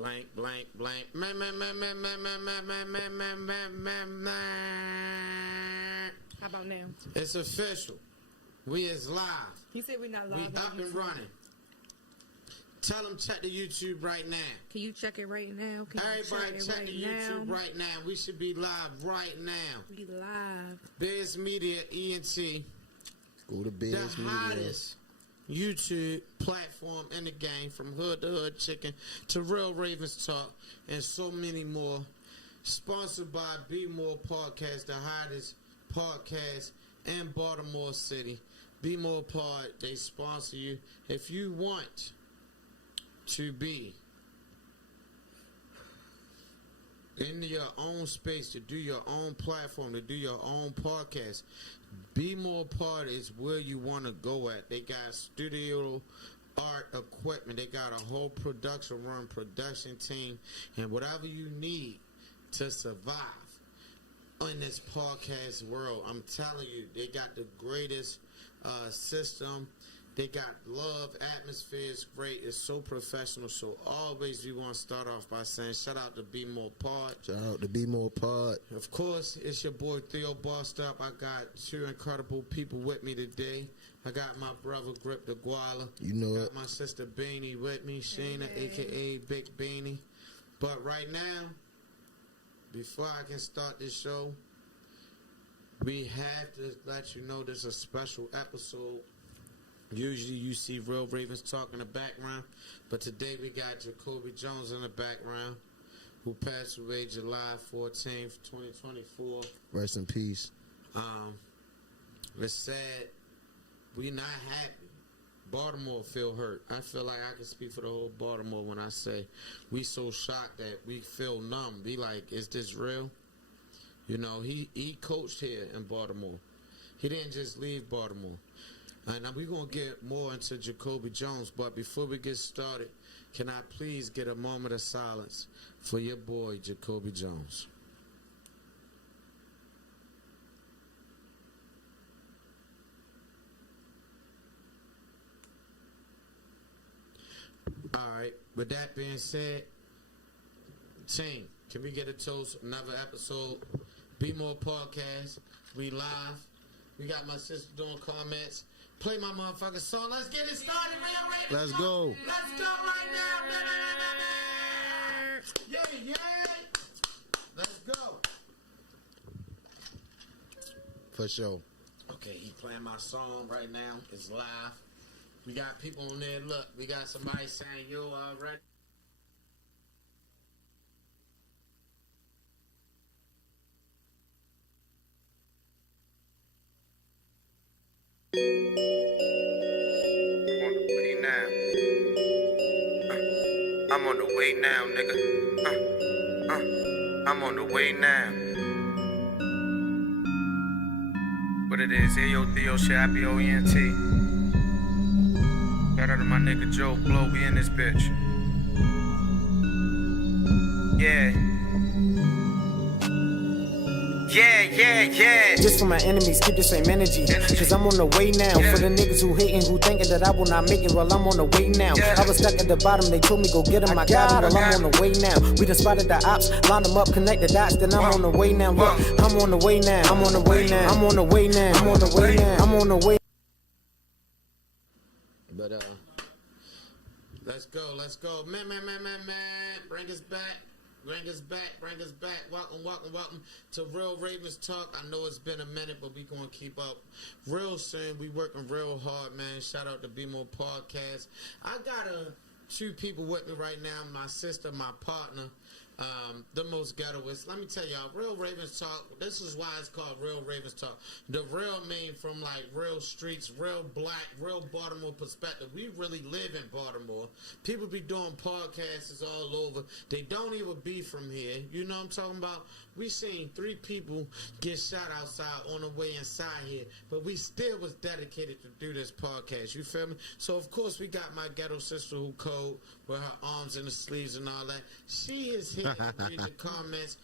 blank, blank, blank. How about now? It's official. We is live. He said we're not live. We up and running. Tell them check the YouTube right now. Can you check it right now? Everybody check the YouTube right now. We should be live right now. We live. BizMedia, ENT. Go to BizMedia. The hottest YouTube platform in the game, from hood to hood chicken to real Ravens talk and so many more. Sponsored by BMore Podcast, the hottest podcast in Baltimore City. BMore Pod, they sponsor you. If you want to be in your own space, to do your own platform, to do your own podcast, BMore Pod is where you want to go at. They got studio art equipment. They got a whole production room, production team, and whatever you need to survive in this podcast world. I'm telling you, they got the greatest system. They got love, atmosphere is great. It's so professional. So always we want to start off by saying shout out to BMore Pod. Shout out to BMore Pod. Of course, it's your boy Theo bossed up. I got two incredible people with me today. I got my brother Grip the Gwalla. You know I got it. my sister Beani with me, Shayna, a.k.a. Big Beani. But right now, before I can start this show, we have to let you know this is a special episode. Usually you see Real Ravens talk in the background, but today we got Jacoby Jones in the background, who passed away July 14th, 2024. Rest in peace. It's sad. We not happy. Baltimore feel hurt. I feel like I can speak for the whole Baltimore when I say we so shocked that we feel numb. Be like, is this real? You know, he coached here in Baltimore. He didn't just leave Baltimore. And now we're going to get more into Jacoby Jones, but before we get started, can I please get a moment of silence for your boy, Jacoby Jones? All right, with that being said, team, can we get a toast? Another episode, BMore Podcast. We live. We got my sister doing comments. Play my motherfucking song. Let's get it started, Real Ravens. Let's go. Let's go right now. Yeah, yeah. Let's go. For sure. Okay, he playing my song right now. It's live. We got people on there. Look, we got somebody saying, yo, already. I'm on the way now, nigga. I'm on the way now. What it is, Theo, shit, I-B-O-E-N-T. Shout out to my nigga Joe Blow, we in this bitch. Yeah. Yeah. Just for my enemies, keep the same energy. Cause I'm on the way now. For the niggas who hating, who thinking that I will not make it, well, I'm on the way now. I was stuck at the bottom, they told me go get him. I got him, well, I'm on the way now. We done spotted the ops, line them up, connect the dots, then I'm on the way now. Look, I'm on the way now. I'm on the way now. I'm on the way now. I'm on the way now. I'm on the way. But, let's go. Man. Bring us back. Welcome to Real Ravens Talk. I know it's been a minute, but we gonna keep up real soon. We working real hard, man. Shout out to BMore Podcast. I got two people with me right now. My sister, my partner, the most ghettoist. Let me tell y'all, Real Ravens Talk, this is why it's called Real Ravens Talk. The real mean from like real streets, real black, real Baltimore perspective. We really live in Baltimore. People be doing podcasts all over. They don't even be from here. You know what I'm talking about? We seen 3 people get shot outside on the way inside here, but we still was dedicated to do this podcast. You feel me? So of course we got my ghetto sister who cold with her arms in the sleeves and all that. She is here to read the comments.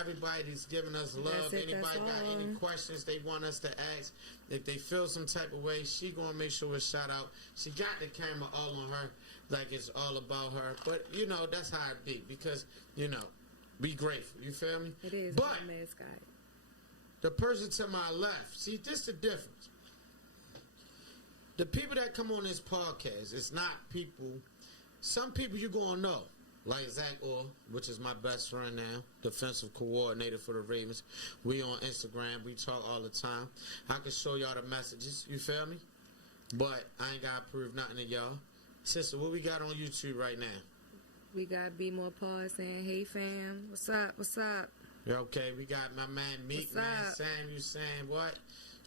Everybody's giving us love. Anybody got any questions they want us to ask? If they feel some type of way, she gonna make sure it's shout out. She got the camera all on her. like it's all about her. But, you know, that's how it be because, you know, be grateful. You feel me? It is But my mascot. the person to my left, see, this the difference. The people that come on this podcast, it's not people, some people you gonna know, like Zach Orr, which is my best friend now, defensive coordinator for the Ravens. We on Instagram, we talk all the time. I can show y'all the messages, you feel me? But I ain't gotta prove nothing to y'all. Sister, what we got on YouTube right now? We got BMore Pod saying, hey fam, what's up, what's up? Yeah, okay, we got my man Meek, What's man, up? Samuel saying what?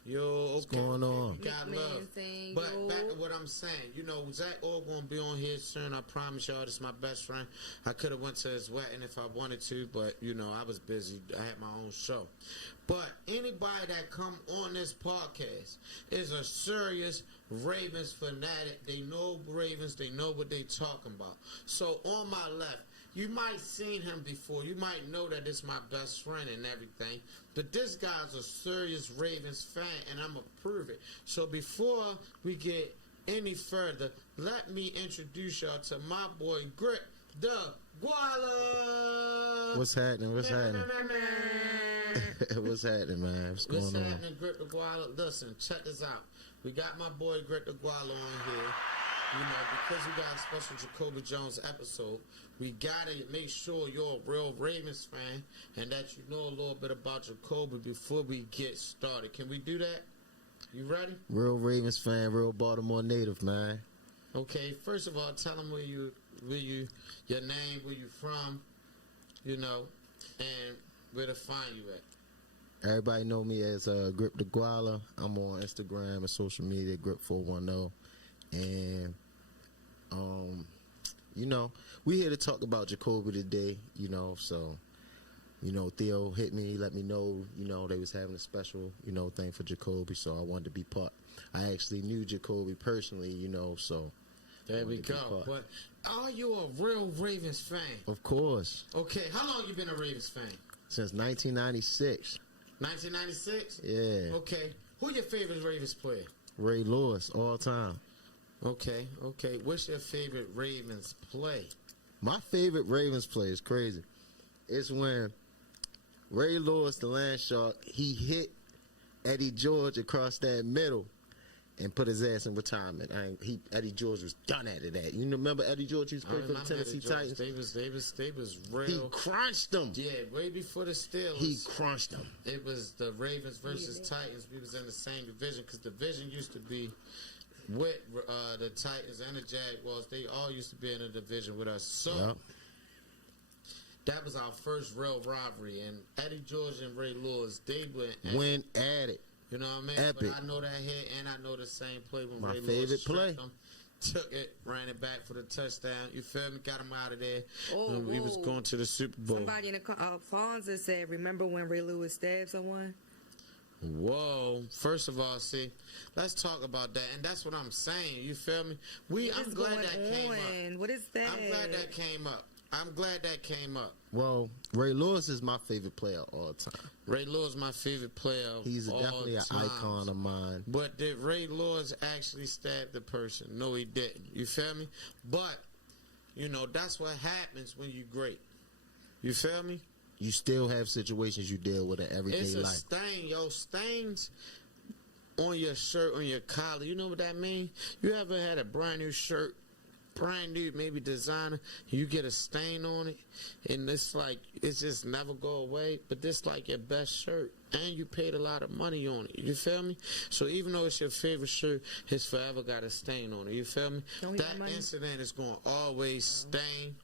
Yo, okay. What's going on? We got Meek Man love. saying, But yo. back to what I'm saying, you know, Zach Orr gonna be on here soon. I promise y'all, this is my best friend. I could have went to his wedding if I wanted to, but you know, I was busy. I had my own show. But anybody that come on this podcast is a serious Ravens fanatic. They know Ravens. They know what they talking about. So on my left, you might seen him before. You might know that it's my best friend and everything. But this guy's a serious Ravens fan, and I'm going to prove it. So before we get any further, let me introduce y'all to my boy, Grip the Gwalla. What's happening? What's happening? What's happening, man? What's going What's on? happening, Grip the Gwalla? Listen, check this out. We got my boy, Grip the Gwalla, on here. You know, because we got a special Jacoby Jones episode, we gotta make sure you're a real Ravens fan and that you know a little bit about Jacoby before we get started. Can we do that? You ready? Real Ravens fan, real Baltimore native, man. Okay. First of all, tell them your name, where you from, you know, and where to find you at. Everybody know me as Grip the Gwalla. I'm on Instagram and social media, Grip410. And, you know, we here to talk about Jacoby today, you know, so, you know, Theo hit me, let me know, you know, they was having a special, you know, thing for Jacoby, so I wanted to be part. I actually knew Jacoby personally, you know, so. There we wanted to be go. part. But are you a real Ravens fan? Of course. Okay. How long you been a Ravens fan? Since 1996. 1996? Yeah. Okay. Who your favorite Ravens player? Ray Lewis, all time. Okay. What's your favorite Ravens play? My favorite Ravens play is crazy. It's when Ray Lewis, the land shark, he hit Eddie George across that middle and put his ass in retirement. Eddie George was done after that. You remember Eddie George used to play for the Tennessee Titans? They was real. He crunched them. Yeah, way before the Steelers. He crunched them. It was the Ravens versus Titans. We was in the same division because the division used to be with the Titans and the Jaguars. They all used to be in a division with us. So Yep. that was our first real rivalry. And Eddie George and Ray Lewis, they Went at it. You know what I mean? Epic. But I know that hit, and I know the same play when My Ray favorite Lewis play. tripped him, took it, ran it back for the touchdown. You feel me? Got him out of there. Oh, and we was whoa. going to the Super Bowl. Somebody in the Fonza said, remember when Ray Lewis stabbed someone? Whoa! First of all, see, let's talk about that, and that's what I'm saying. You feel me? What I'm is glad going that came on? up. What is that? I'm glad that came up. Well, Ray Lewis is my favorite player of all time. Ray Lewis, my favorite player. Of He's all definitely an times. icon of mine. But did Ray Lewis actually stab the person? No, he didn't. You feel me? But, you know, that's what happens when you great. You feel me? You still have situations you deal with in everyday It's a life. stain, yo. Stains on your shirt, on your collar. You know what that means? You ever had a brand new shirt, brand new, maybe designer, you get a stain on it, and it's like, it's just never go away, but this like your best shirt, and you paid a lot of money on it. You feel me? So even though it's your favorite shirt, it's forever got a stain on it. You feel me? Don't That have money. incident is going to always stain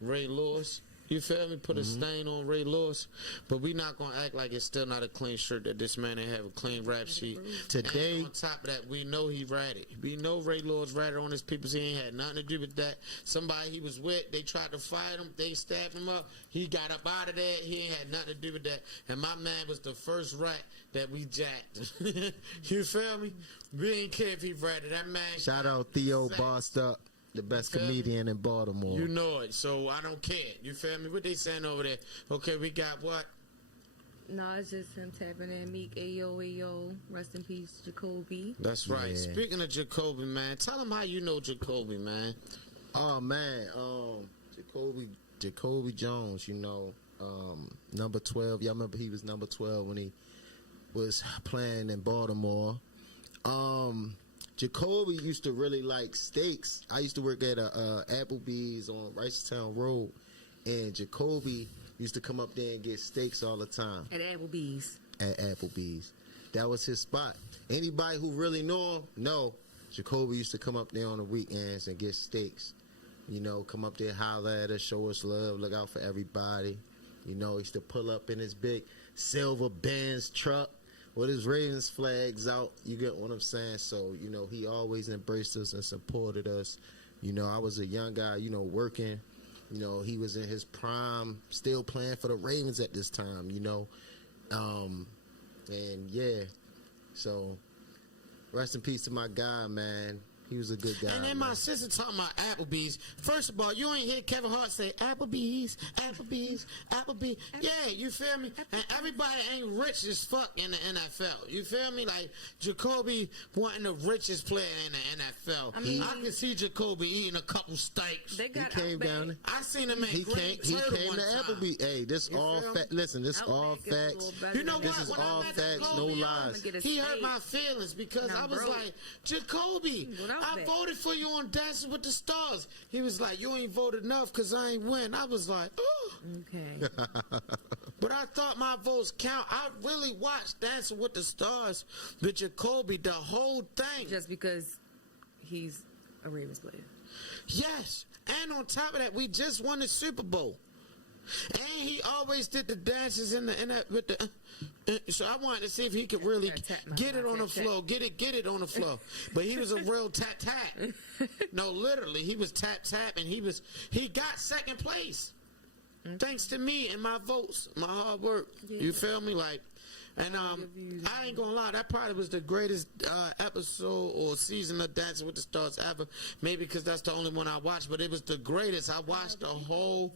Ray Lewis. You feel me? Put a stain on Ray Lewis, but we not gonna act like it's still not a clean shirt. That this man ain't have a clean rap sheet. Today- And on top of that, we know he ratted. We know Ray Lewis ratted on his people. He ain't had nothing to do with that. Somebody he was with, they tried to fight him. They stabbed him up. He got up out of there. He ain't had nothing to do with that. And my man was the first rat that we jacked. You feel me? We ain't care if he ratted. That man. Shout out Theo, bossed up, the best You feel me? comedian in Baltimore. You know it, so I don't care. You feel me? What they saying over there? Okay, we got what? No, it's just him tapping in Meek. Ayo, ayo. Rest in peace, Jacoby. That's right. Yeah. Speaking of Jacoby, man, tell him how you know Jacoby, man. Oh man, Jacoby Jones, number 12. Y'all remember he was number 12 when he was playing in Baltimore. Jacoby used to really like steaks. I used to work at Applebee's on Ricerstown Road, and Jacoby used to come up there and get steaks all the time. At Applebee's. At Applebee's. That was his spot. Anybody who really know him, know Jacoby used to come up there on the weekends and get steaks. Come up there, holler at us, show us love, look out for everybody. He used to pull up in his big silver Benz truck with his Ravens flags out. You get what I'm saying? So, he always embraced us and supported us. I was a young guy, working. He was in his prime, still playing for the Ravens at this time, and yeah, so rest in peace to my guy, man. He was a good guy. And then my sister talking about Applebee's. First of all, you ain't hear Kevin Hart say Applebee's. Yeah, you feel me? And everybody ain't rich as fuck in the NFL. You feel me? Like Jacoby wasn't the richest player in the NFL. I can see Jacoby eating a couple steaks. They got he came down. I seen him He came to Applebee's. Hey, this all fact. Listen, this all facts. You know This what? is When all I met facts, no Jacoby, lies. He hurt my feelings because I was like, Jacoby, I voted for you on Dancing with the Stars. He was like, you ain't voted enough because I ain't win. I was like, oh. Okay. But I thought my votes count. I really watched Dancing with the Stars with Jacoby, the whole thing. Just because he's a Ravens player. Yes. And on top of that, we just won the Super Bowl. And he always did the dances with the. So I wanted to see if he could really get it on the floor, get it on the floor. But he was a real tap. No, literally, he was tap, and he got second place, thanks to me and my votes, my hard work. Yeah. You feel me, like. And I ain't gonna lie, that probably was the greatest episode or season of Dancing with the Stars ever. Maybe because that's the only one I watched, but it was the greatest. I watched the whole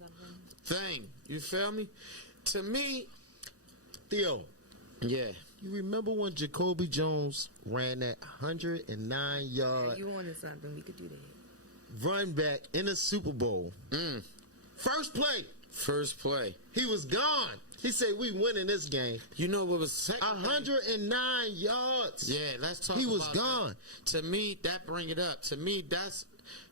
thing. You feel me? To me, Theo. Yeah. You remember when Jacoby Jones ran that 109 yard You wanted something, we could do that. Run back in the Super Bowl. First play. He was gone. He said, we winning this game. You know what was second? 109 yards. Yeah, let's talk about He was gone. That. To me, that bring it up. To me,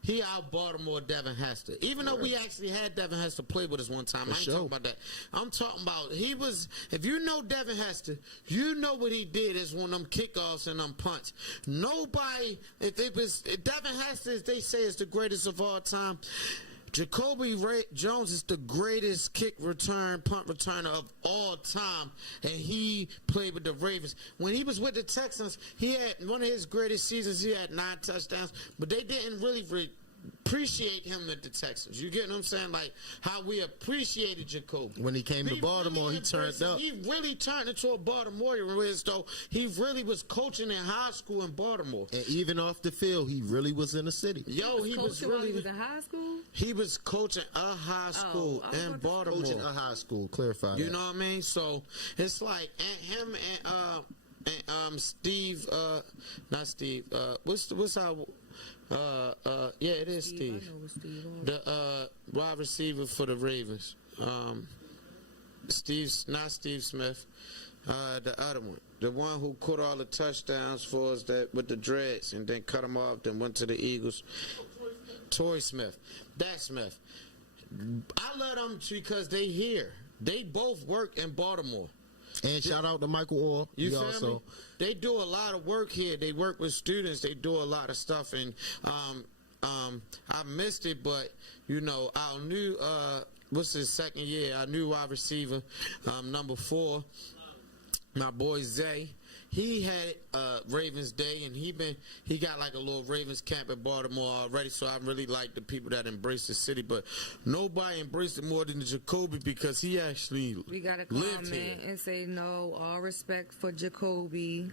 he out Baltimore Devin Hester. Even though we actually had Devin Hester play with us one time. I ain't talking about that. I'm talking about if you know Devin Hester, you know what he did is one of them kickoffs and them punts. Nobody, if Devin Hester, as they say, is the greatest of all time, Jacoby Jones is the greatest punt returner of all time, and he played with the Ravens. When he was with the Texans, he had one of his greatest seasons. He had 9 touchdowns, but they didn't really appreciate him at the Texans. You get what I'm saying? Like how we appreciated Jacoby. When he came to Baltimore, he turned up. He really turned into a Baltimorean, whereas though he really was coaching in high school in Baltimore. And even off the field, he really was in the city. He was in high school? He was coaching a high school in Baltimore. Coaching a high school, clarify that. You know what I mean? So it's like him and Steve, not Steve, what's our yeah, it is Steve. I know what Steve is. The wide receiver for the Ravens. Not Steve Smith. The other one. The one who caught all the touchdowns for us with the dreads and then cut them off, then went to the Eagles. Torrey Smith. That Smith. I love them because they here. They both work in Baltimore. And shout out to Michael Orr. You feel me? They do a lot of work here. They work with students. They do a lot of stuff. And I missed it, but, our new, what's his second year? Our new wide receiver, number 4, my boy Zay. He had Ravens Day, and he got like a little Ravens camp in Baltimore already. So I really like the people that embrace the city, but nobody embraced it more than Jacoby because he actually we gotta lived comment here. and say no. All respect for Jacoby.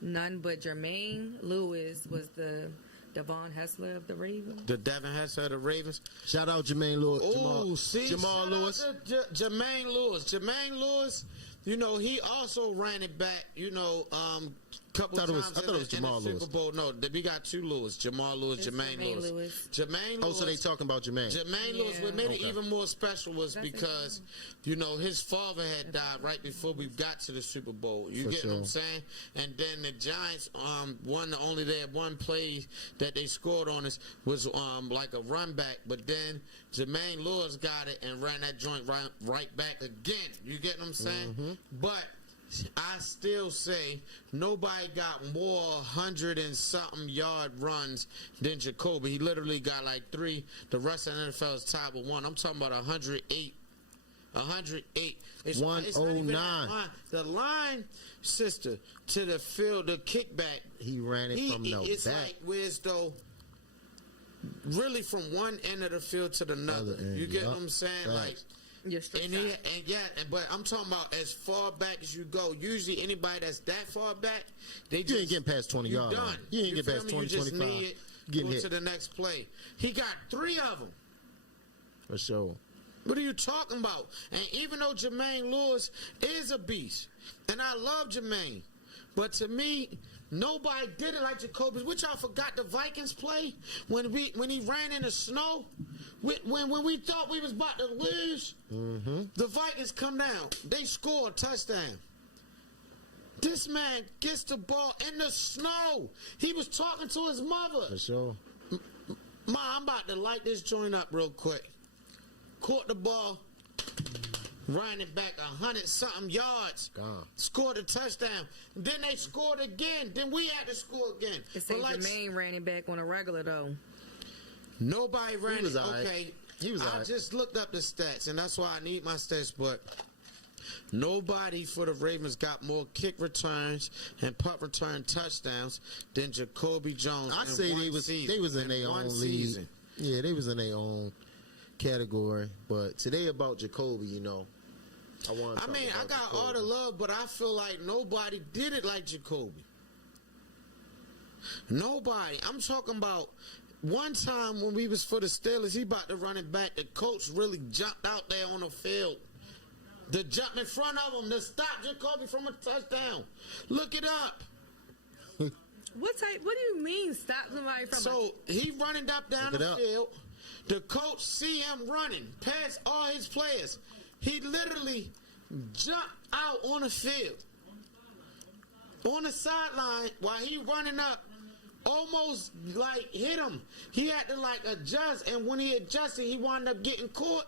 None but Jermaine Lewis was the Devon Hessler of the Ravens. The Devin Hester of the Ravens. Shout out Jermaine Lewis. Jamal Lewis. Jermaine Lewis. Jermaine Lewis. He also ran it back, couple I thought times it was in Jamal the Lewis. Super Bowl. No, we got two Lewis. Jamal Lewis, It's Jermaine Lewis. Jermaine Oh, Lewis. so they talking about Jermaine. Jermaine Lewis. What made it even more special was That's because, you know, his father had died right before we got to the Super Bowl. You For get what I'm sure. saying? And then the Giants they had one play that they scored on us was like a run back, but then Jermaine Lewis got it and ran that joint right back again. You get what I'm saying? But I still say nobody got more 100 and something yard runs than Jacoby. He literally got like 3. The rest of the NFL is tied with 1. I'm talking about 108. 108. It's not even that 109. line. The line, sister, to the field, the kickback. He ran it from the It's back. like where's though. Really, from one end of the field to the other. Other end, You get yup. what I'm saying? Facts. Like. Your straight And shot. but I'm talking about as far back as you go. Usually, anybody that's that far back, they You just ain't getting past 20 you yards. done. You ain't get feel past me? 20, You just 25. need it. Getting Go hit. to the next play. He got 3 of them. For sure. What are you talking about? And even though Jermaine Lewis is a beast, and I love Jermaine, but to me, nobody did it like Jacoby. Which y'all forgot the Vikings play when he ran in the snow. When we thought we was about to lose, the Vikings come down. They score a touchdown. This man gets the ball in the snow. He was talking to his mother. For sure. Ma, I'm about to light this joint up real quick. Caught the ball, ran it back 100-something yards. Gone. Scored a touchdown. Then they scored again. Then we had to score again. It said But like, Jermaine ran it back on a regular though. nobody ran was it. all right. Okay. He was all I right. just looked up the stats, and that's why I need my stats, but nobody for the Ravens got more kick returns and punt return touchdowns than Jacoby Jones. I in say one they was season. in their one own season. league. Yeah, they was in their own category. But today about Jacoby, you know, I want. I mean, I got all the love, but I feel like nobody did it like Jacoby. Nobody. I'm talking about one time when we was for the Steelers, he about to run it back. The coach really jumped out there on the field. The jump in front of him to stop Jacoby from a touchdown. Look it up. What do you mean stop somebody from So he running up down Look it the up. field. The coach see him running past all his players. He literally jumped out on the field. On the sideline while he running up, almost like hit him. He had to like adjust, and when he adjusted, he wound up getting caught.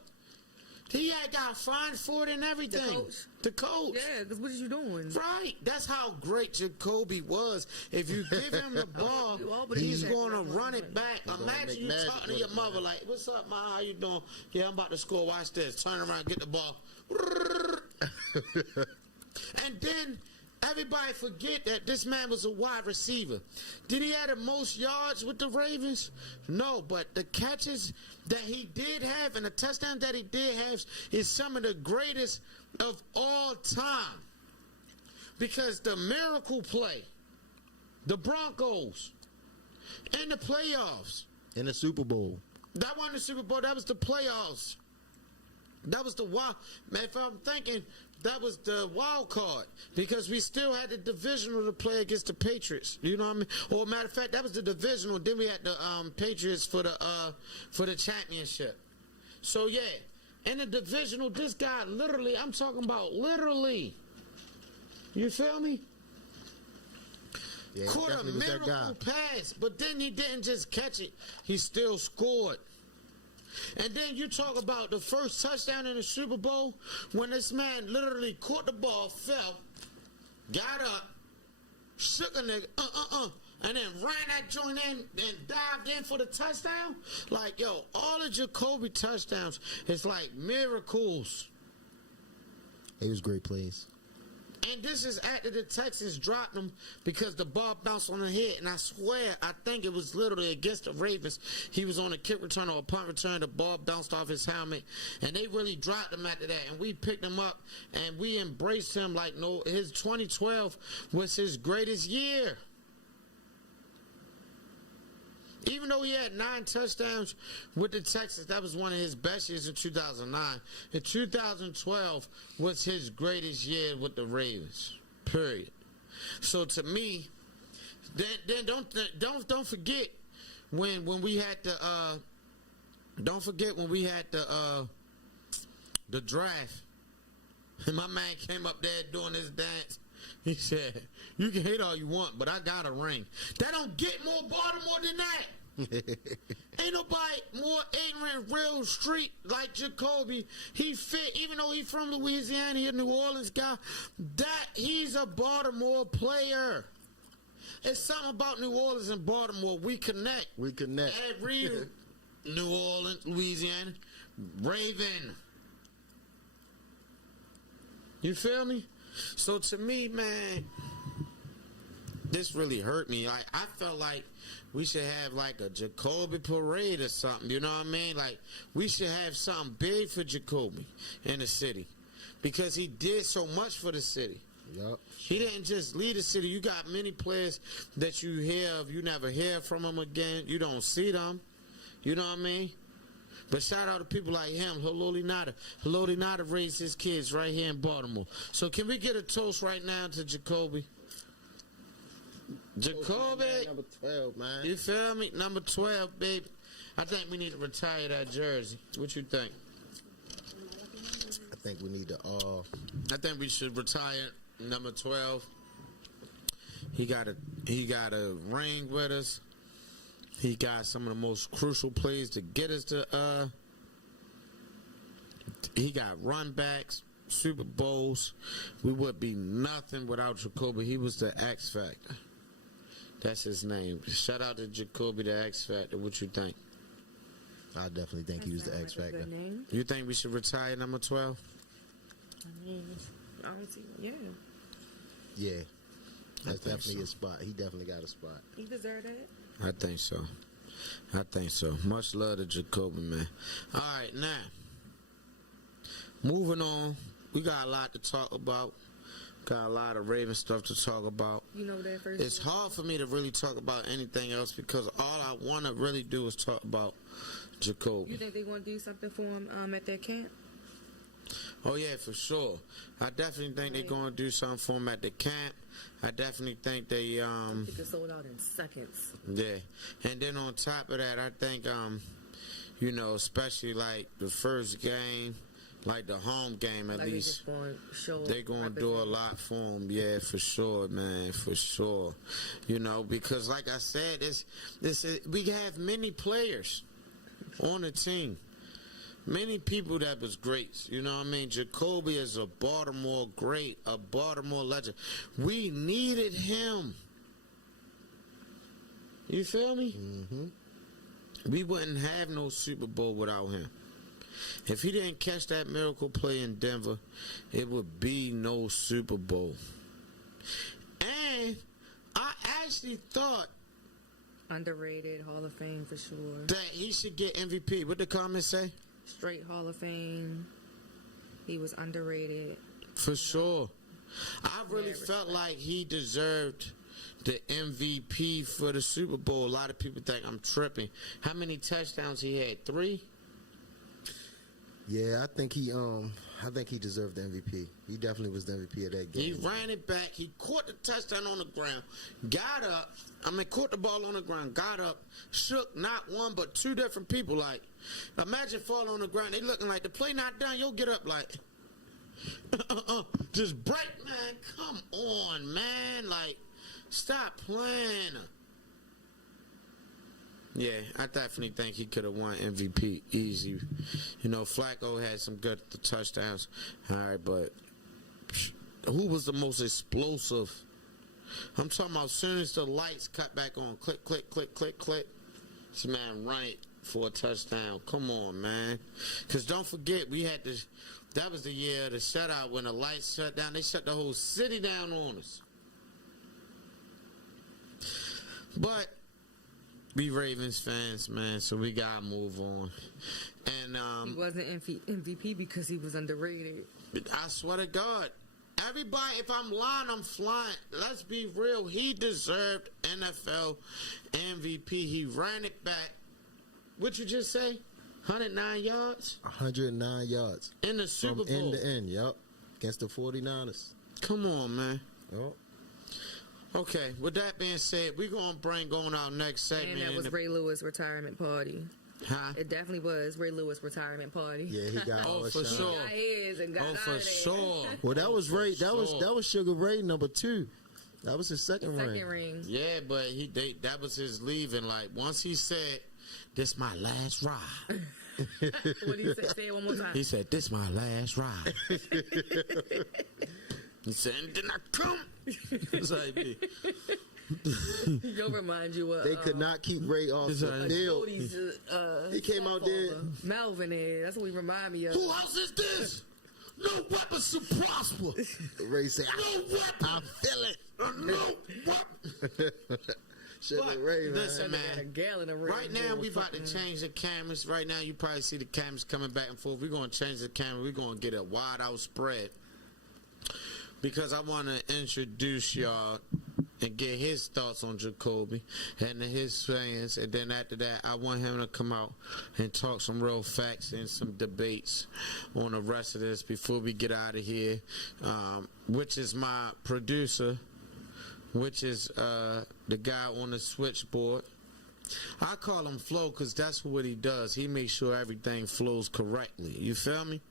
He had got fined for it and everything. The coach. Yeah, because what is you doing? Right. That's how great Jacoby was. If you give him the ball, Always he's do that. going to run it back. gonna Imagine make you magic talking to with your it, mother man. like, what's up, Ma? How you doing? Yeah, I'm about to score. Watch this. Turn around, get the ball. And then everybody forget that this man was a wide receiver. Did he have the most yards with the Ravens? No, but the catches that he did have and the touchdowns that he did have is some of the greatest of all time. Because the miracle play, the Broncos, in the playoffs, in the Super Bowl. that wasn't the Super Bowl, that was the playoffs. That was the wild. Man, if I'm thinking, that was the wild card because we still had the divisional to play against the Patriots. You know what I mean? Or matter of fact, that was the divisional. Then we had the Patriots for the championship. So yeah, in the divisional, this guy literally, I'm talking about literally. You feel me? Yeah, he Caught a definitely was that guy. miracle pass, but then he didn't just catch it. He still scored. And then you talk about the first touchdown in the Super Bowl when this man literally caught the ball, fell, got up, shook a nigga, and then ran that joint in and dived in for the touchdown. Like, yo, all of Jacoby touchdowns is like miracles. It was great plays. And this is after the Texans dropped him because the ball bounced on the head. And I swear, I think it was literally against the Ravens. He was on a kick return or a punt return. The ball bounced off his helmet. And they really dropped him after that. And we picked him up and we embraced him like no. His 2012 was his greatest year. Even though he had 9 touchdowns with the Texans, that was one of his best years in 2009. In 2012 was his greatest year with the Ravens, period. So to me, then don't forget when we had the don't forget when we had the draft, and my man came up there doing his dance. He said, "You can hate all you want, but I got a ring." That don't get more Baltimore than that. Ain't nobody more ignorant, real street like Jacoby. He fit, even though he's from Louisiana, he's a New Orleans guy. That he's a Baltimore player. It's something about New Orleans and Baltimore. We connect. Every New Orleans, Louisiana, Raven. You feel me? So to me, man, this really hurt me. I felt like we should have like a Jacoby parade or something. You know what I mean? Like we should have something big for Jacoby in the city because he did so much for the city. Yep. He didn't just lead the city. You got many players that you hear of. You never hear from them again. You don't see them. You know what I mean? But shout out to people like him, Haloli Nada. Haloli Nada raised his kids right here in Baltimore. So can we get a toast right now to Jacoby? Jacoby. Number 12, man. You feel me? Number 12, baby. I think we need to retire that jersey. What you think? I think we need to I think we should retire number 12. He got a ring with us. He got some of the most crucial plays to get us to he got run backs, Super Bowls. We would be nothing without Jacoby. He was the X Factor. That's his name. Shout out to Jacoby, the X Factor. What you think? I definitely think he was the X Factor. You think we should retire number 12? I mean, I don't see. Yeah. Yeah. That's definitely so. his spot. He definitely got a spot. He deserved that. I think so. Much love to Jacoby, man. All right, now, moving on. We got a lot to talk about. Got a lot of Raven stuff to talk about. You know that first. It's hard for me to really talk about anything else because all I want to really do is talk about Jacoby. You think they want to do something for him at their camp? Oh, yeah, for sure. I definitely think they're going to do something for him at the camp. I definitely think they, It could sold out in seconds. Yeah. And then on top of that, I think, you know, especially like the first game, like the home game at like least, they're going to do a lot for him. Yeah, for sure, man, for sure. You know, because like I said, we have many players on the team. Many people that was greats, you know what I mean? Jacoby is a Baltimore great, a Baltimore legend. We needed him. You feel me? Mm-hmm. We wouldn't have no Super Bowl without him. If he didn't catch that miracle play in Denver, it would be no Super Bowl. And I actually thought underrated Hall of Fame for sure. that he should get MVP. What the comments say? Straight Hall of Fame. He was underrated. For sure. I really felt like he deserved the MVP for the Super Bowl. A lot of people think I'm tripping. How many touchdowns he had? 3? Yeah, I think he deserved the MVP. He definitely was the MVP of that game. He ran it back. He caught the touchdown on the ground. Caught the ball on the ground. Got up. Shook not one but 2 different people. Like, imagine falling on the ground. They looking like the play not done. You'll get up like, just break, man. Come on, man. Like, stop playing. Yeah, I definitely think he could have won MVP easy. You know, Flacco had some good touchdowns. All right, but who was the most explosive? I'm talking about as soon as the lights cut back on, click, click, click, click, click. This man right for a touchdown. Come on, man. Because don't forget, that was the year of the shutout when the lights shut down. They shut the whole city down on us. But we Ravens fans, man, so we gotta move on. And he wasn't MVP because he was underrated. I swear to God, everybody, if I'm lying, I'm flying. Let's be real. He deserved NFL MVP. He ran it back. What you just say? 109 yards? 109 yards. In the Super Bowl. From end to end, yup. Against the 49ers. Come on, man. Yup. Okay, with that being said, we're going to bring on our next segment. And that was Ray Lewis' retirement party. Huh? It definitely was Ray Lewis' retirement party. Yeah, he got all the for shots. sure. Got his and got Oh, out for of there. sure. Well, that was Ray. That was Sugar Ray number 2. That was his second Second ring. ring. Yeah, but that was his leaving. Like, once he said, "This my last ride," What did he say? Say it one more time. he said, "This my last ride." He said, and then I come. It's like, You'll remind you of. They could not keep Ray off It's the like- field. He came out there. Melvin is. That's what he remind me of. who else is this? No weapons to prosper. Ray said, No weapon. I feel it. No weapon. Sugar But Ray, man. listen, Got a man. gallon of Right now, Red we Bull about to fucking- change the cameras. Right now, you probably see the cameras coming back and forth. We're going to change the camera. We're going to get a wide out spread. Because I want to introduce y'all and get his thoughts on Jacoby and his fans. And then after that, I want him to come out and talk some real facts and some debates on the rest of this before we get out of here. Which is my producer, which is the guy on the switchboard. I call him Flo because that's what he does. He makes sure everything flows correctly. You feel me?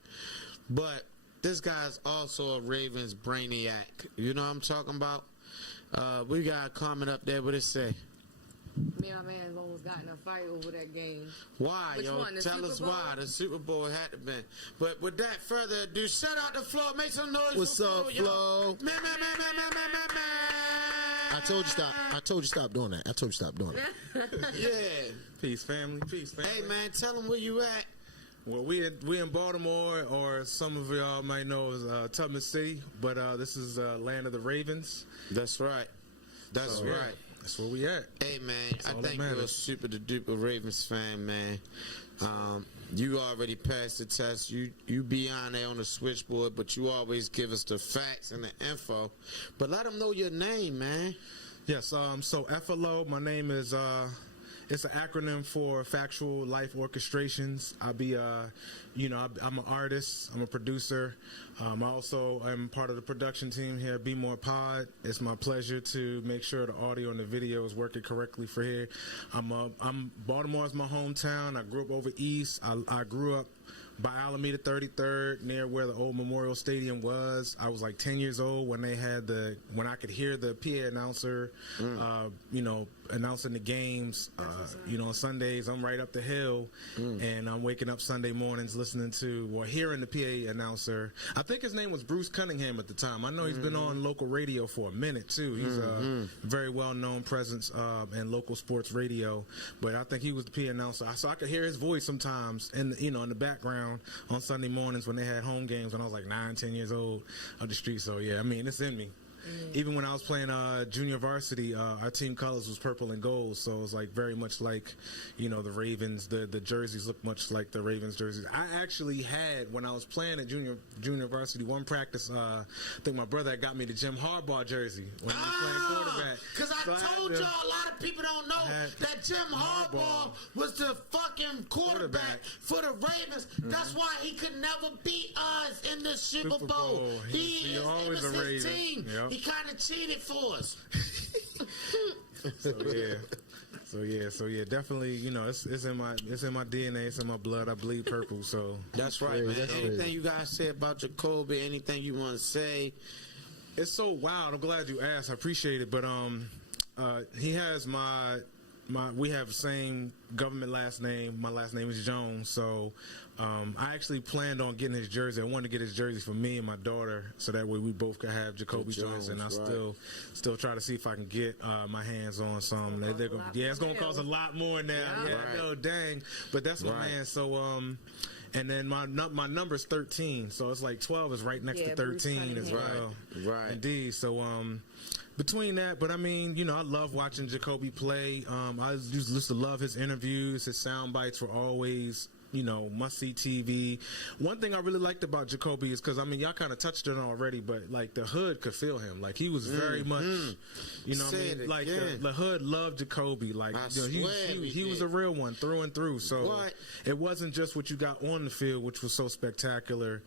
But this guy's also a Ravens brainiac. You know what I'm talking about? We got a comment up there. What it say? Me and my man almost got in a fight over that game. Why, Which yo? one, the Tell Super us Bowl? why. The Super Bowl had to be. But with that further ado, shout out to Flo. Make some noise What's for up, yo. Flo? Man. I told you stop doing that. Yeah. Peace, family. Peace, family. Hey, man, tell them where you at. Well, we in Baltimore, or some of y'all might know as Tubman City, but this is land of the Ravens. That's right. That's Yeah, right. that's where we at. Hey, man, I all that think you're a matters. super duper Ravens fan, man. You already passed the test. You be on there on the switchboard, but you always give us the facts and the info. But let them know your name, man. Yes. So F.L.O. My name is. It's an acronym for Factual Life Orchestrations. I'm an artist. I'm a producer. I also am part of the production team here at BMore Pod. It's my pleasure to make sure the audio and the video is working correctly for here. Baltimore's my hometown. I grew up over east. I grew up by Alameda 33rd, near where the old Memorial Stadium was. I was like 10 years old when when I could hear the PA announcer, announcing the games. On Sundays, I'm right up the hill, and I'm waking up Sunday mornings listening to or hearing the PA announcer. I think his name was Bruce Cunningham at the time. I know he's been on local radio for a minute too. He's a very well-known presence in local sports radio, but I think he was the PA announcer. So I could hear his voice sometimes in the background on Sunday mornings when they had home games when I was like 9, 10 years old on the street. So yeah, I mean, it's in me. Even when I was playing junior varsity, our team colors was purple and gold, so it was like very much like, the Ravens. The jerseys look much like the Ravens jerseys. I actually had, when I was playing at junior varsity, one practice, I think my brother had got me the Jim Harbaugh jersey when he was playing quarterback. Because I told y'all, a lot of people don't know that Jim Harbaugh was the fucking quarterback for the Ravens. That's why he could never beat us in the Super Bowl. He is always it was a his Raven. team. Yep. He kind of cheated for us. So yeah, definitely. It's in my DNA. It's in my blood. I bleed purple. So That's right, Yeah, man. that's Anything crazy. you guys say about Jacoby? Anything you want to say? it's so wild. I'm glad you asked. I appreciate it. But he has we have the same government last name. My last name is Jones. So I actually planned on getting his jersey. I wanted to get his jersey for me and my daughter, so that way we both could have Jacoby Jones. And I right. still try to see if I can get my hands on some. It's gonna cost a lot more now. Yeah. Yeah, Right. I know, dang. But that's my Right. man. So and then my number's 13, so it's like 12 is right next Yeah, to Bruce 13 as Cunningham. well. Right. Indeed. So between that, but I mean, I love watching Jacoby play. I used to love his interviews. His sound bites were always must-see TV. One thing I really liked about Jacoby is because, I mean, y'all kind of touched on it already, but, like, the hood could feel him. Like, he was very much, like, the hood loved Jacoby. Like, he was a real one through and through. So it wasn't just what you got on the field, which was so spectacular,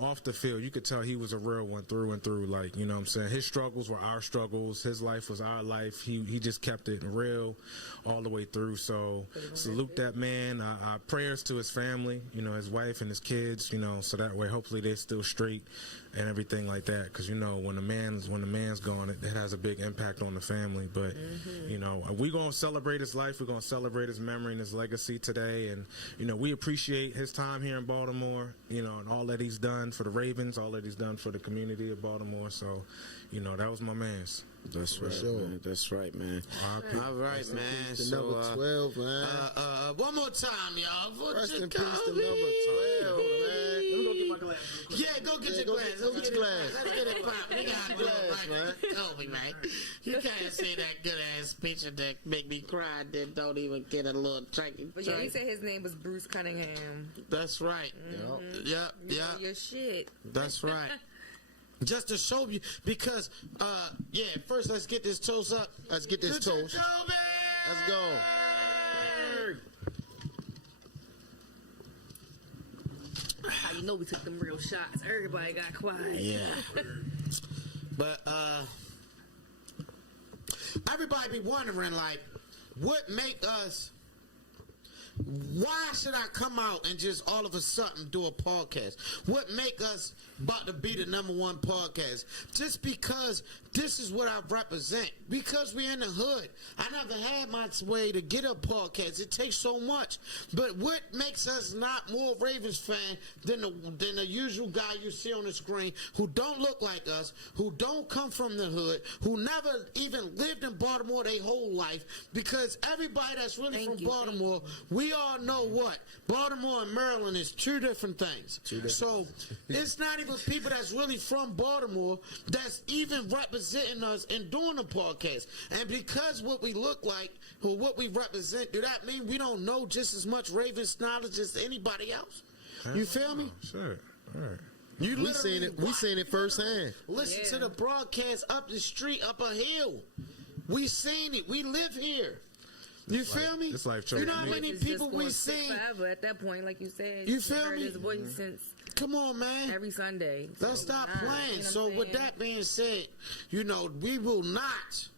off the field. You could tell he was a real one through and through. Like, you know what I'm saying? His struggles were our struggles. His life was our life. He just kept it real all the way through. So salute that man. Prayers to his family, his wife and his kids, so that way hopefully they're still straight and everything like that. Because when the man's gone, it has a big impact on the family. But we're gonna celebrate his life. We're gonna celebrate his memory and his legacy today. And we appreciate his time here in Baltimore. And all that he's done for the Ravens, all that he's done for the community of Baltimore. So, that was my man's. That's right, man. That's right, man. All right, man. So, number 12, man. One more time, y'all. Rest in peace to number 12, man. Let me go get my glasses. Yeah, go get your glass. Go get your glass. Let's get it poppin'. We got glass, man. Kobe, man. You can't say that good ass picture that make me cry. Then don't even get a little tricky. But yeah, he said his name was Bruce Cunningham. That's right. Yep. Your shit. That's right. Just to show you, because, first let's get this toast up. Let's get this toast. Jacoby! Let's go. How you know we took them real shots? Everybody got quiet. Yeah. But, everybody be wondering, like, what make us... Why should I come out and just all of a sudden do a podcast? What make us about to be the #1 podcast? Just because this is what I represent. Because we're in the hood. I never had my way to get a podcast. It takes so much. But what makes us not more Ravens fan than the usual guy you see on the screen who don't look like us, who don't come from the hood, who never even lived in Baltimore their whole life? Because everybody that's really from Baltimore, we all know what? Baltimore and Maryland is two different things. So it's not even people that's really from Baltimore that's even representing us and doing the podcast. And because what we look like or what we represent, do that mean we don't know just as much Ravens knowledge as anybody else? You feel me? Sure. All right. We seen it firsthand. Listen to the broadcast up the street, up a hill. We seen it. We live here. You feel me? This life you know how many people we seen? Forever at that point, like you said. You feel me? His voice since come on, man. every Sunday. Let's stop playing. So with that being said, we will not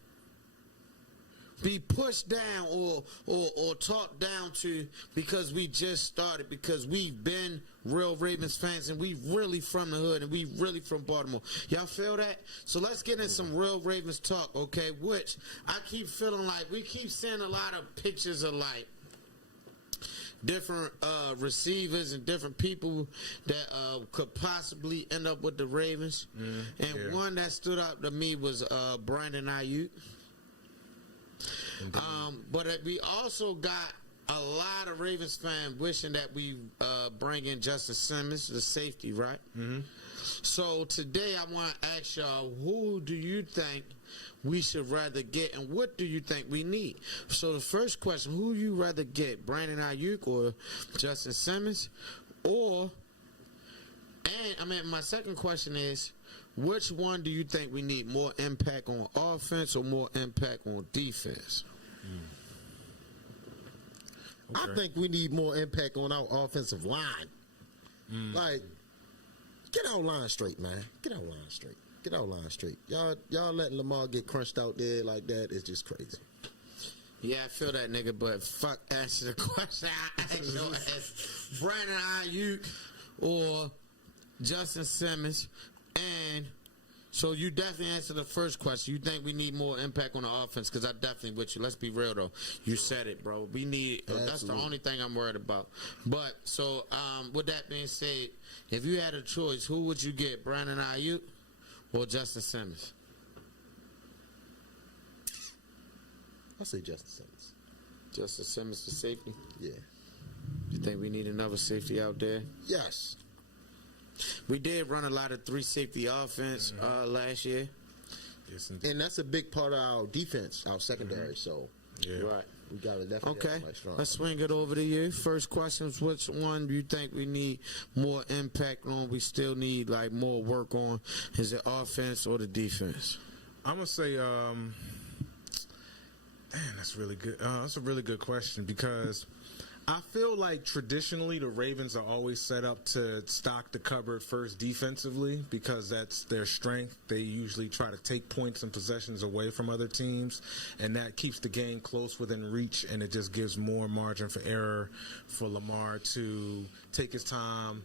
be pushed down or talked down to because we just started, because we've been real Ravens fans and we really from the hood and we really from Baltimore. Y'all feel that? So let's get in some real Ravens talk, okay? Which I keep feeling like we keep seeing a lot of pictures of like different receivers and different people that could possibly end up with the Ravens. One that stood out to me was Brandon Ayuk. But we also got a lot of Ravens fans wishing that we bring in Justin Simmons, the safety, right? So today I want to ask y'all, who do you think we should rather get, and what do you think we need? So the first question, who you rather get, Brandon Ayuk or Justin Simmons? My second question is, which one do you think we need more impact on offense or more impact on defense? I think we need more impact on our offensive line. Like, get our line straight, man. Get our line straight. Get our line straight. Y'all letting Lamar get crunched out there like that is just crazy. Yeah, I feel that, nigga, but fuck, answer the question I asked you. Brandon Ayuk or Justin Simmons. And so you definitely answered the first question. You think we need more impact on the offense? Because I definitely with you. Let's be real, though. You said it, bro. We need that's the only thing I'm worried about. But, so, with that being said, if you had a choice, who would you get, Brandon Ayuk or Justin Simmons? I'll say Justin Simmons. Justin Simmons for safety? Yeah. You think we need another safety out there? Yes. We did run a lot of 3 safety offense last year. Yes, and that's a big part of our defense, our secondary. So, right. We got to definitely Okay, have somebody strong. let's swing it over to you. First question is, which one do you think we need more impact on? We still need like more work on. Is it offense or the defense? I'm gonna say, man, that's really good. That's a really good question because I feel like traditionally the Ravens are always set up to stock the cupboard first defensively because that's their strength. They usually try to take points and possessions away from other teams, and that keeps the game close within reach, and it just gives more margin for error for Lamar to take his time,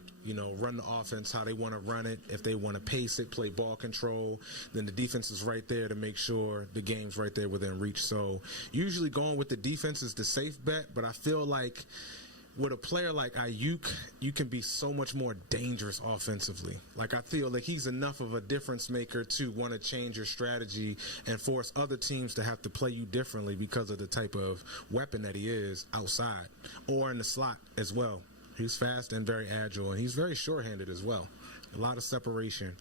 run the offense how they want to run it. If they want to pace it, play ball control, then the defense is right there to make sure the game's right there within reach. So usually going with the defense is the safe bet, but I feel like with a player like Ayuk, you can be so much more dangerous offensively. Like, I feel like he's enough of a difference maker to want to change your strategy and force other teams to have to play you differently because of the type of weapon that he is outside or in the slot as well. He's fast and very agile, and he's very short-handed as well. A lot of separation.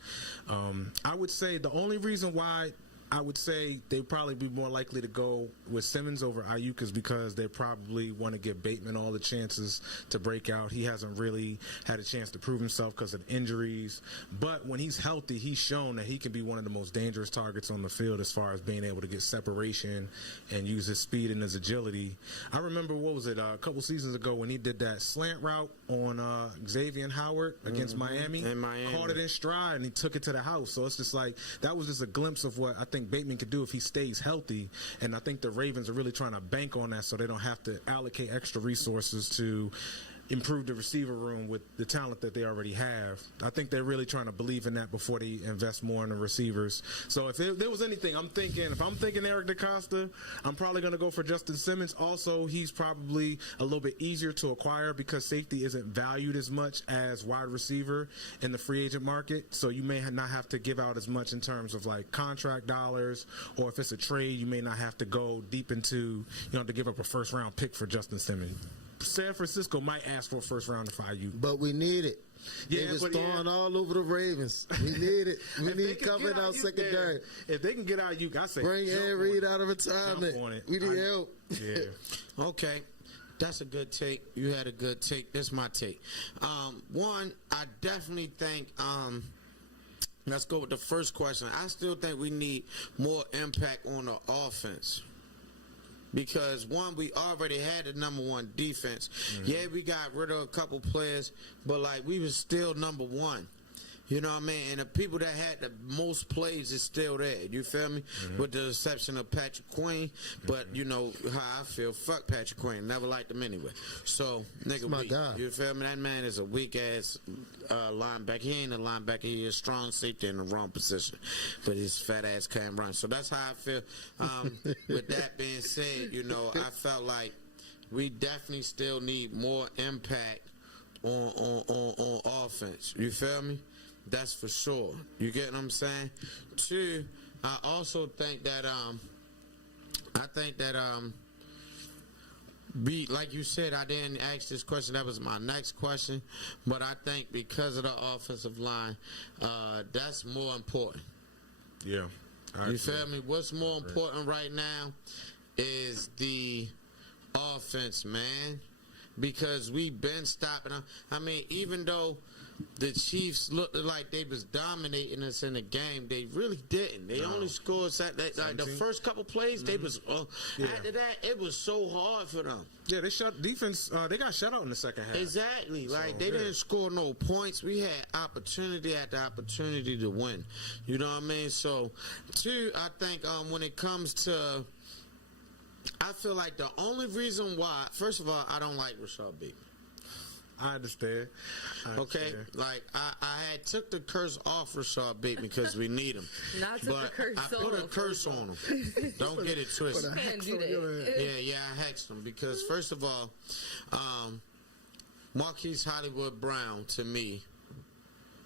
I would say the only reason why I would say they'd probably be more likely to go with Simmons over Ayuk is because they probably want to give Bateman all the chances to break out. He hasn't really had a chance to prove himself because of injuries. But when he's healthy, he's shown that he can be one of the most dangerous targets on the field as far as being able to get separation and use his speed and his agility. I remember, a couple seasons ago when he did that slant route on Xavier Howard against Miami. Caught it in stride, and he took it to the house. So it's just like that was just a glimpse of what I think Bateman could do if he stays healthy, and I think the Ravens are really trying to bank on that so they don't have to allocate extra resources to improve the receiver room with the talent that they already have. I think they're really trying to believe in that before they invest more in the receivers. So if there was anything, if I'm thinking Eric DeCosta, I'm probably going to go for Justin Simmons. Also, he's probably a little bit easier to acquire because safety isn't valued as much as wide receiver in the free agent market. So you may not have to give out as much in terms of like contract dollars, or if it's a trade, you may not have to go deep into, to give up a first round pick for Justin Simmons. San Francisco might ask for a first round to fire you. But we need it. Yeah, it was throwing all over the Ravens. We need it. We need covering out secondary. If they can get out, I say bring Ed Reed out of retirement. We need help. Yeah. Okay. That's a good take. You had a good take. This is my take. One, I definitely think let's go with the first question. I still think we need more impact on the offense. Because, one, we already had the number one defense. Mm-hmm. Yeah, we got rid of a couple players, but, we was still number one. You know what I mean? And the people that had the most plays is still there. You feel me? Mm-hmm. With the exception of Patrick Queen. But you know how I feel. Fuck Patrick Queen. Never liked him anyway. So, nigga, my God. You feel me? That man is a weak-ass linebacker. He ain't a linebacker. He is a strong safety in the wrong position. But his fat ass can't run. So, that's how I feel. With that being said, I felt like we definitely still need more impact on offense. You feel me? That's for sure. You get what I'm saying? Two, I also think that like you said, I didn't ask this question. That was my next question. But I think because of the offensive line, that's more important. Yeah. You feel me? What's more important right now is the offense, man. Because we've been stopping them. I mean, even though the Chiefs looked like they was dominating us in the game, they really didn't. They only scored the first couple plays. They was after that, it was so hard for them. Yeah, they shut defense. They got shut out in the second half. Exactly. They didn't score no points. We had opportunity after opportunity to win. You know what I mean? So, two, I think when it comes to, I feel like the only reason why, first of all, I don't like Rashad Bateman. I understand. Okay, I had took the curse off Rashad Bateman because we need him. Not took the curse I put a curse on him. Don't get it twisted. You can't do that. Yeah, I hexed him because first of all, Marquise Hollywood Brown to me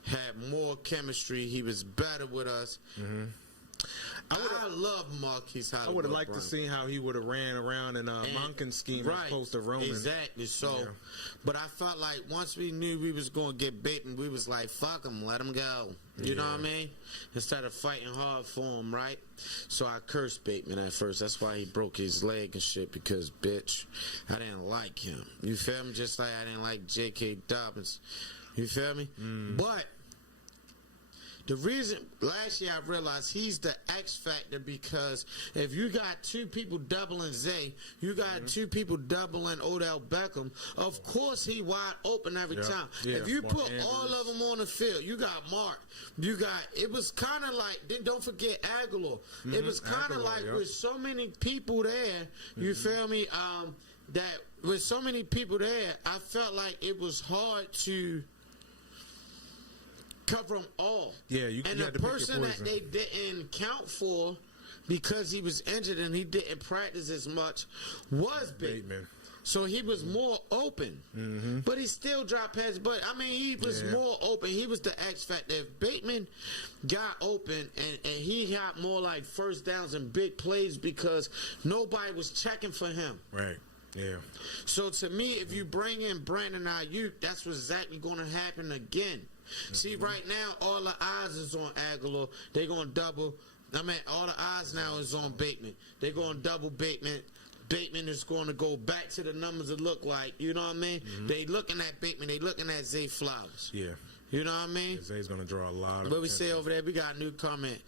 had more chemistry. He was better with us. Mm-hmm. I love Marquise Hollywood. I would have liked Brown. to see how he would have ran around in Monken's scheme as opposed to Roman. Exactly. So, but I felt like once we knew we was going to get Bateman, we was like, fuck him, let him go. You know what I mean? Instead of fighting hard for him, right? So I cursed Bateman at first. That's why he broke his leg and shit, because, bitch, I didn't like him. You feel me? Just like I didn't like J.K. Dobbins. You feel me? But the reason, last year I realized he's the X factor, because if you got two people doubling Zay, you got two people doubling Odell Beckham, of course he wide open every time. Yeah, if you Mark put Andrews. all of them on the field, you got Mark, you got, it was kind of like, then don't forget Aguilar. It was kind of Aguilar, like yep. with so many people there, you feel me, that with so many people there, I felt like it was hard to cover them all. Yeah, you and had the to pick your person that poison. they didn't count for because he was injured and he didn't practice as much was Bateman. So he was more open, but he still dropped passes. But I mean, he was more open. He was the X factor. If Bateman got open and he got more like first downs and big plays because nobody was checking for him. Right. Yeah. So to me, if you bring in Brandon Ayuk, that's what's exactly going to happen again. See, right now, all the eyes is on Aguilar. They're going to double. I mean, all the eyes now is on Bateman. They're going to double Bateman. Bateman is going to go back to the numbers it look like. You know what I mean? They looking at Bateman. They looking at Zay Flowers. Yeah. You know what I mean? Zay's going to draw a lot of What we say over there, we got a new comment.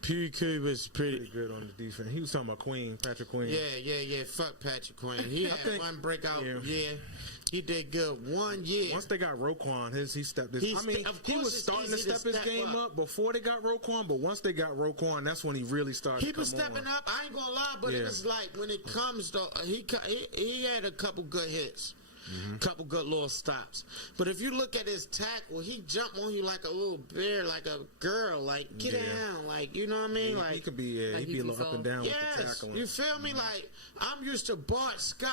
PQ was pretty good on the defense. He was talking about Queen, Patrick Queen. Yeah. Fuck Patrick Queen. He had one breakout. Yeah. He did good 1 year. Once they got Roquan, he stepped his. He was starting to step his game up before they got Roquan, but once they got Roquan, that's when he really started. He was stepping up. I ain't gonna lie, but it was like when it comes to he had a couple good hits. Couple good little stops. But if you look at his tackle, he jumped on you like a little bear, like a girl, like get down, like, you know what I mean? Like he could be, he'd be a little up and down with the tackling. You feel me? Like I'm used to Bart Scott,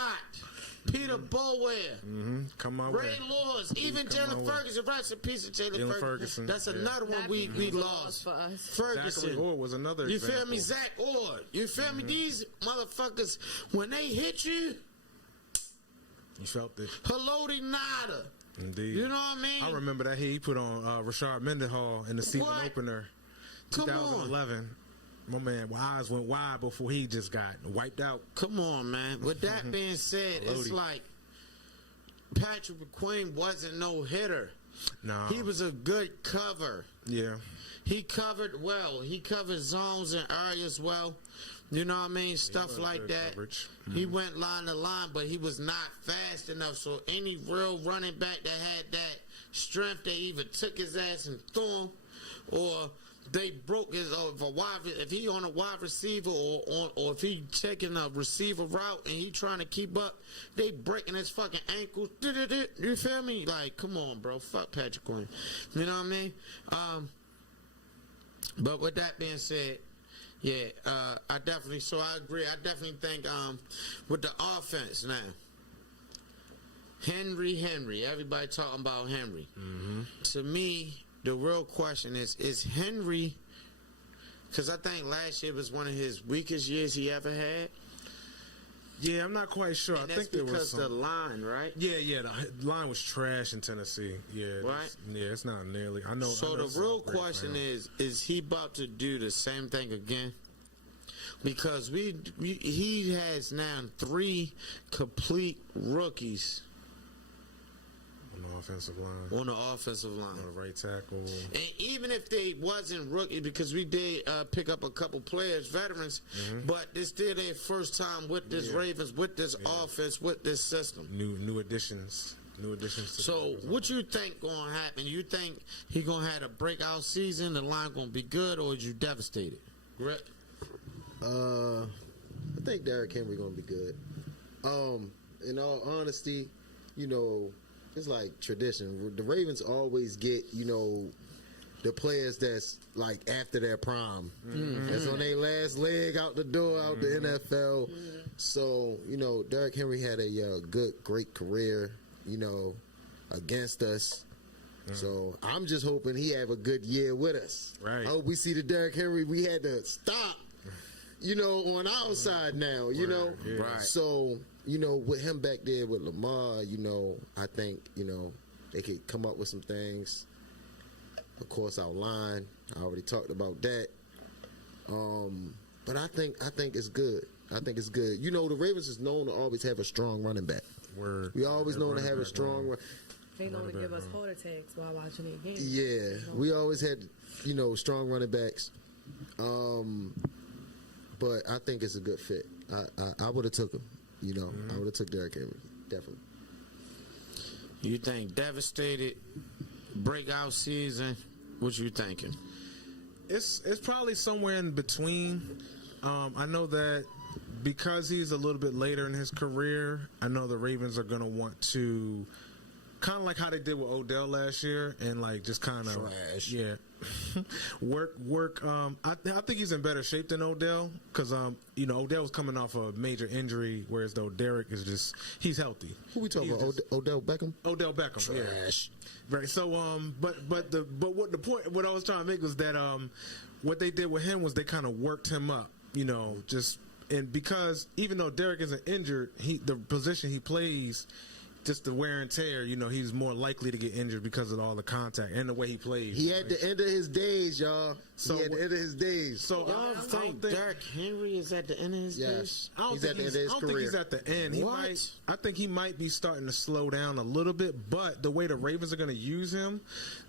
Peter Boulware, come on, Ray Lewis, even Jalen Ferguson. Rest in peace of Jalen Ferguson. That's another one we lost. For us. Ferguson. Zach Orr was another. You example. feel me? Zach Orr. You feel me? These motherfuckers, when they hit you, you felt it. Haloti Nada. Indeed. You know what I mean? I remember that he put on Rashard Mendenhall in the season opener, Come 2011. My man, eyes went wide before he just got wiped out. Come on, man. With that being said, it's like Patrick McQueen wasn't no hitter. No. He was a good cover. Yeah. He covered well. He covered zones and areas well. You know what I mean? Stuff like that. He went line to line, but he was not fast enough. So any real running back that had that strength, they either took his ass and threw him, or they broke his. If he on a wide receiver, or if he checking a receiver route and he trying to keep up, they breaking his fucking ankles. You feel me? Like, come on, bro. Fuck Patrick Queen. You know what I mean? But with that being said. Yeah, I definitely. So I agree. I definitely think with the offense now, Henry. Everybody talking about Henry. To me, the real question is Henry? Because I think last year was one of his weakest years he ever had. Yeah, I'm not quite sure. And I think there was because the line, right? Yeah. The line was trash in Tennessee. Yeah, right. It's not nearly. I know. So the real question is he about to do the same thing again? Because he has now 3 complete rookies on the offensive line. On the right tackle. And even if they wasn't rookie, because we did pick up a couple players, veterans, but it's still their first time with this Ravens, with this offense, with this system. New additions. So what you think going to happen? You think he going to have a breakout season, the line going to be good, or is you devastated? Rick? I think Derrick Henry going to be good. In all honesty, it's like tradition. The Ravens always get, the players that's like after their prime. That's on their last leg out the door, out the NFL. So, Derrick Henry had a great career, against us. So I'm just hoping he have a good year with us. Right. I hope we see the Derrick Henry we had to stop, on our side now, Yeah. Right. So, with him back there with Lamar, I think, they could come up with some things. Of course, our line, I already talked about that. But I think it's good. I think it's good. The Ravens is known to always have a strong running back. Word. We always known to have a strong They know to give us heart attacks while watching the game. Yeah, we always had, strong running backs. But I think it's a good fit. I would have took him. I would have took Derrick Henry, definitely. You think devastated breakout season? What you thinking? It's probably somewhere in between. I know that because he's a little bit later in his career, I know the Ravens are going to want to kind of like how they did with Odell last year and like just kind of work. I think he's in better shape than Odell because Odell was coming off a major injury, whereas though Derrick is he's healthy. Who we talking about? Odell Beckham? Odell Beckham. Trash. Yeah. Right. So what the point what I was trying to make was that what they did with him was they kind of worked him up. And because even though Derrick isn't injured, the position he plays, just the wear and tear, he's more likely to get injured because of all the contact and the way he plays. He had the end of his days, y'all. So he had the end of his days. So Y'all think Derrick Henry is at the end of his days? He's at the end of his I don't career. think he's at the end. I think he might be starting to slow down a little bit, but the way the Ravens are going to use him,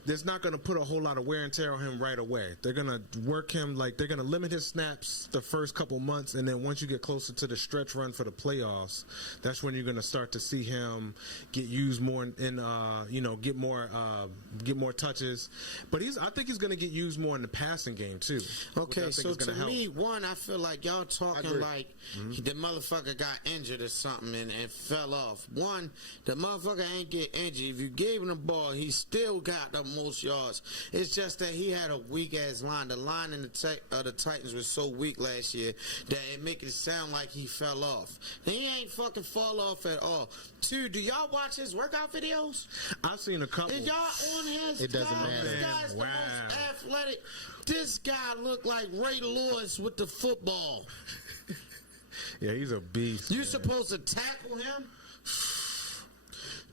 there's not going to put a whole lot of wear and tear on him right away. They're going to work him, they're going to limit his snaps the first couple months, and then once you get closer to the stretch run for the playoffs, that's when you're going to start to see him get used more and get more touches. But I think he's going to get used more in the passing game too. Okay, so to me, I feel like y'all talking like the motherfucker got injured or something and fell off. One, the motherfucker ain't get injured. If you gave him the ball, he still got the most yards. It's just that he had a weak ass line. The line in the Titans was so weak last year that it make it sound like he fell off. He ain't fucking fall off at all. Two, do y'all watch his workout videos? I've seen a couple. Is y'all on his? It doesn't matter. This guy's the most athletic. This guy looked like Ray Lewis with the football. Yeah, he's a beast. You supposed to tackle him?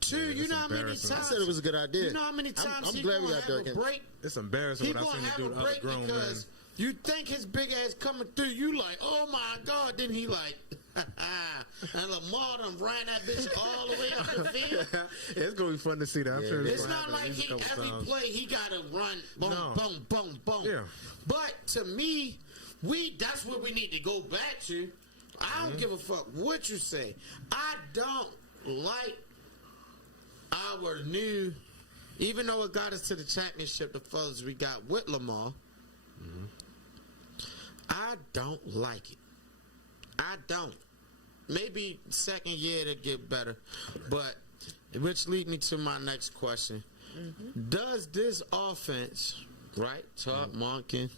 Two, you know how many times? I said it was a good idea. You know how many times I'm glad we got Derrick Henry. break? It's embarrassing He what I've gonna seen have him do a to other break grown men. because you think his big ass coming through. You like, oh my God. Then he like, and Lamar done ran that bitch all the way up the field. It's gonna be fun to see that. I'm sure It's not like every play he got to run, boom, boom, boom, boom. Yeah. But to me, that's what we need to go back to. I don't give a fuck what you say. I don't like our new, even though it got us to the championship, the fellas we got with Lamar. I don't like it. I don't. Maybe second year to get better. But, which lead me to my next question. Does this offense, right, Todd Monken,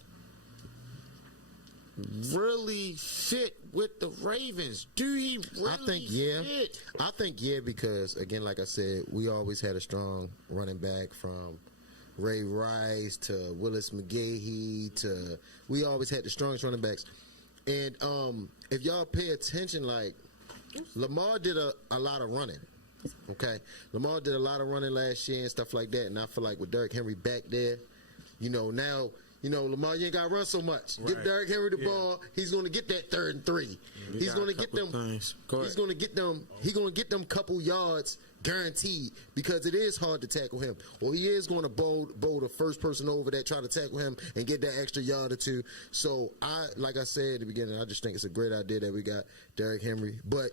really fit with the Ravens? Do he really fit? I think because, again, like I said, we always had a strong running back from Ray Rice to Willis McGahee to we always had the strongest running backs. And if y'all pay attention, like Lamar did a lot of running. Okay, Lamar did a lot of running last year and stuff like that. And I feel like with Derrick Henry back there, now. Lamar, you ain't got to run so much. Right. Give Derrick Henry the ball. He's going to get that 3rd and 3. He's going to get them. He's going to get them. He's going to get them couple yards guaranteed because it is hard to tackle him. Well, he is going to bowl the first person over that try to tackle him and get that extra yard or two. So like I said at the beginning, I just think it's a great idea that we got Derrick Henry. But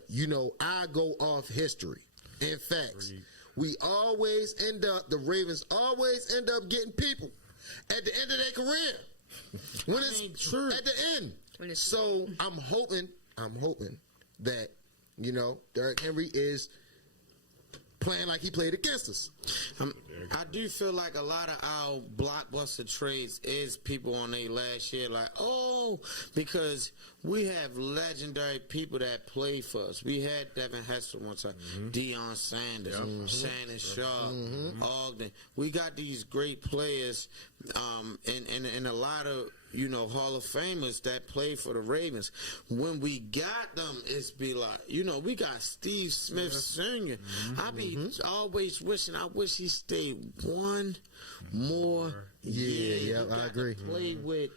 I go off history and facts. The Ravens always end up getting people at the end of their career. When it's true. At the end. So I'm hoping that, Derrick Henry is playing like he played against us. I do feel like a lot of our blockbuster trades is people on their last year, like, oh, because we have legendary people that play for us. We had Devin Hester one time, Deion Sanders, Shannon Sharp, Ogden. We got these great players, and a lot of, you know, Hall of Famers that play for the Ravens. When we got them, it's be like, you know, we got Steve Smith Sr. I be always wishing, I wish he stayed one more year. Yeah, You got I agree. to play with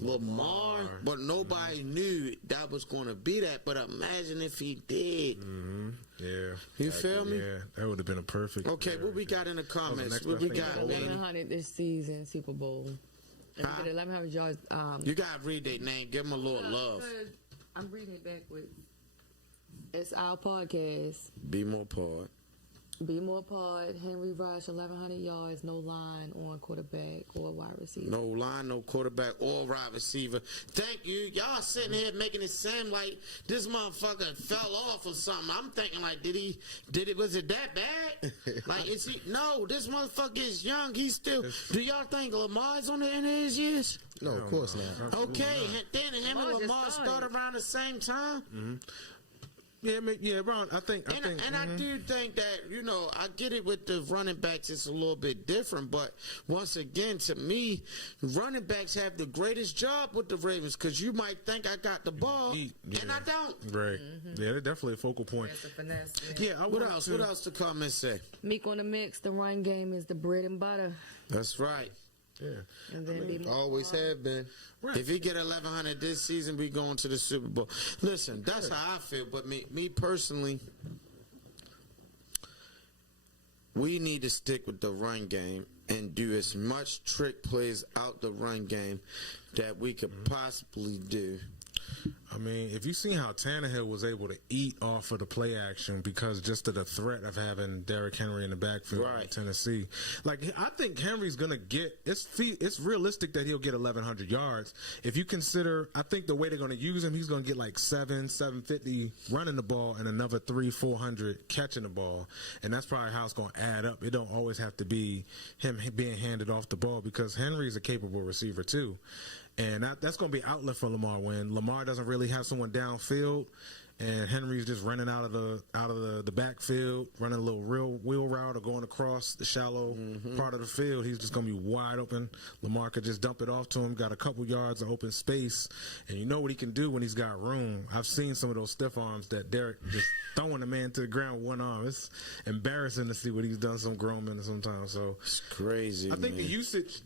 Lamar, but nobody knew that was going to be that. But imagine if he did. Yeah. You feel me? Yeah, that would have been a perfect. Okay, what we got in the comments? next What we best got, thing. man? 1,100 this season, Super Bowl. And Huh? we did 1,100 yards. You got to read their name. Give them a little love. I'm reading it backwards. It's our podcast. Be more part. BMore Pod, Henry rushed 1,100 yards, no line on quarterback or wide receiver. No line, no quarterback, or wide receiver. Thank you. Y'all sitting here making it sound like this motherfucker fell off or something. I'm thinking like, was it that bad? Like, is he? No, this motherfucker is young. He's still. Do y'all think Lamar's on the end of his years? No, of course not. Okay, then him and Lamar just Lamar started. started around the same time. Yeah, Ron. I think. I do think that, you know, I get it with the running backs, it's a little bit different, but once again, to me, running backs have the greatest job with the Ravens, because you might think I got the ball, and I don't. Right. Yeah, they're definitely a focal point. That's a finesse. Yeah. What else? What else the comments say? Meek on the mix, the run game is the bread and butter. That's right. Yeah. And then BMore Always have been. If he get 1,100 this season, we going to the Super Bowl. Listen, that's how I feel. But me personally, we need to stick with the run game and do as much trick plays out the run game that we could possibly do. I mean, if you see how Tannehill was able to eat off of the play action because just of the threat of having Derrick Henry in the backfield in Tennessee, like I think Henry's gonna get. It's realistic that he'll get 1,100 yards. If you consider, I think the way they're gonna use him, he's gonna get like 750 running the ball and another 300-400 catching the ball, and that's probably how it's gonna add up. It don't always have to be him being handed off the ball because Henry's a capable receiver too. And that's going to be an outlet for Lamar when Lamar doesn't really have someone downfield, and Henry's just running out of the backfield, running a little real wheel route or going across the shallow part of the field. He's just going to be wide open. Lamar could just dump it off to him, got a couple yards of open space, and you know what he can do when he's got room. I've seen some of those stiff arms that Derek just throwing the man to the ground with one arm. It's embarrassing to see what he's done some grown men sometimes. So It's crazy. I think man.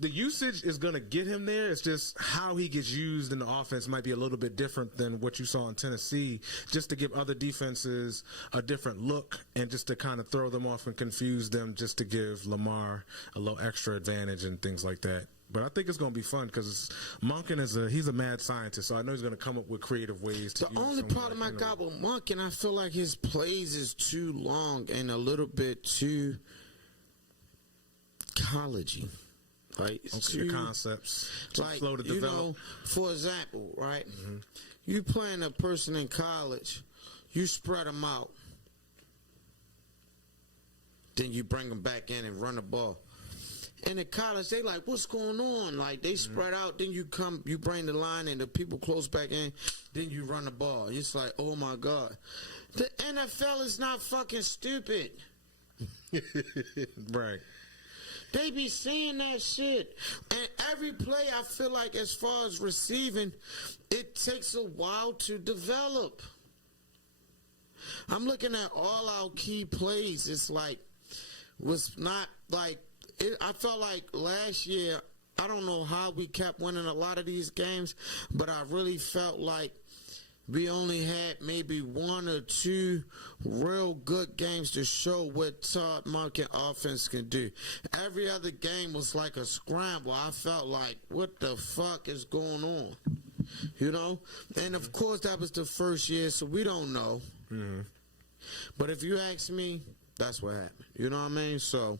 the usage is going to get him there. It's just how he gets used in the offense might be a little bit different than what you saw in Tennessee, just to give other defenses a different look and just to kind of throw them off and confuse them, just to give Lamar a little extra advantage and things like that. But I think it's going to be fun because Monken he's a mad scientist, so I know he's going to come up with creative ways to. The only problem I got with Monken, I feel like his plays is too long and a little bit too collegey. Like the concepts, like slow to you develop. know, for example, right? You playing a person in college, you spread them out, then you bring them back in and run the ball. And in college, they like, what's going on? Like, they spread out, then you bring the line and the people close back in, then you run the ball. It's like, oh my God. The NFL is not fucking stupid. Right. They be seeing that shit. And every play, I feel like, as far as receiving, it takes a while to develop. I'm looking at all our key plays. It's like, was not like, I felt like last year, I don't know how we kept winning a lot of these games, but I really felt like we only had maybe one or two real good games to show what Todd Monken offense can do. Every other game was like a scramble. I felt like, what the fuck is going on? You know? And of course, that was the first year, so we don't know. Mm-hmm. But if you ask me, that's what happened. You know what I mean? So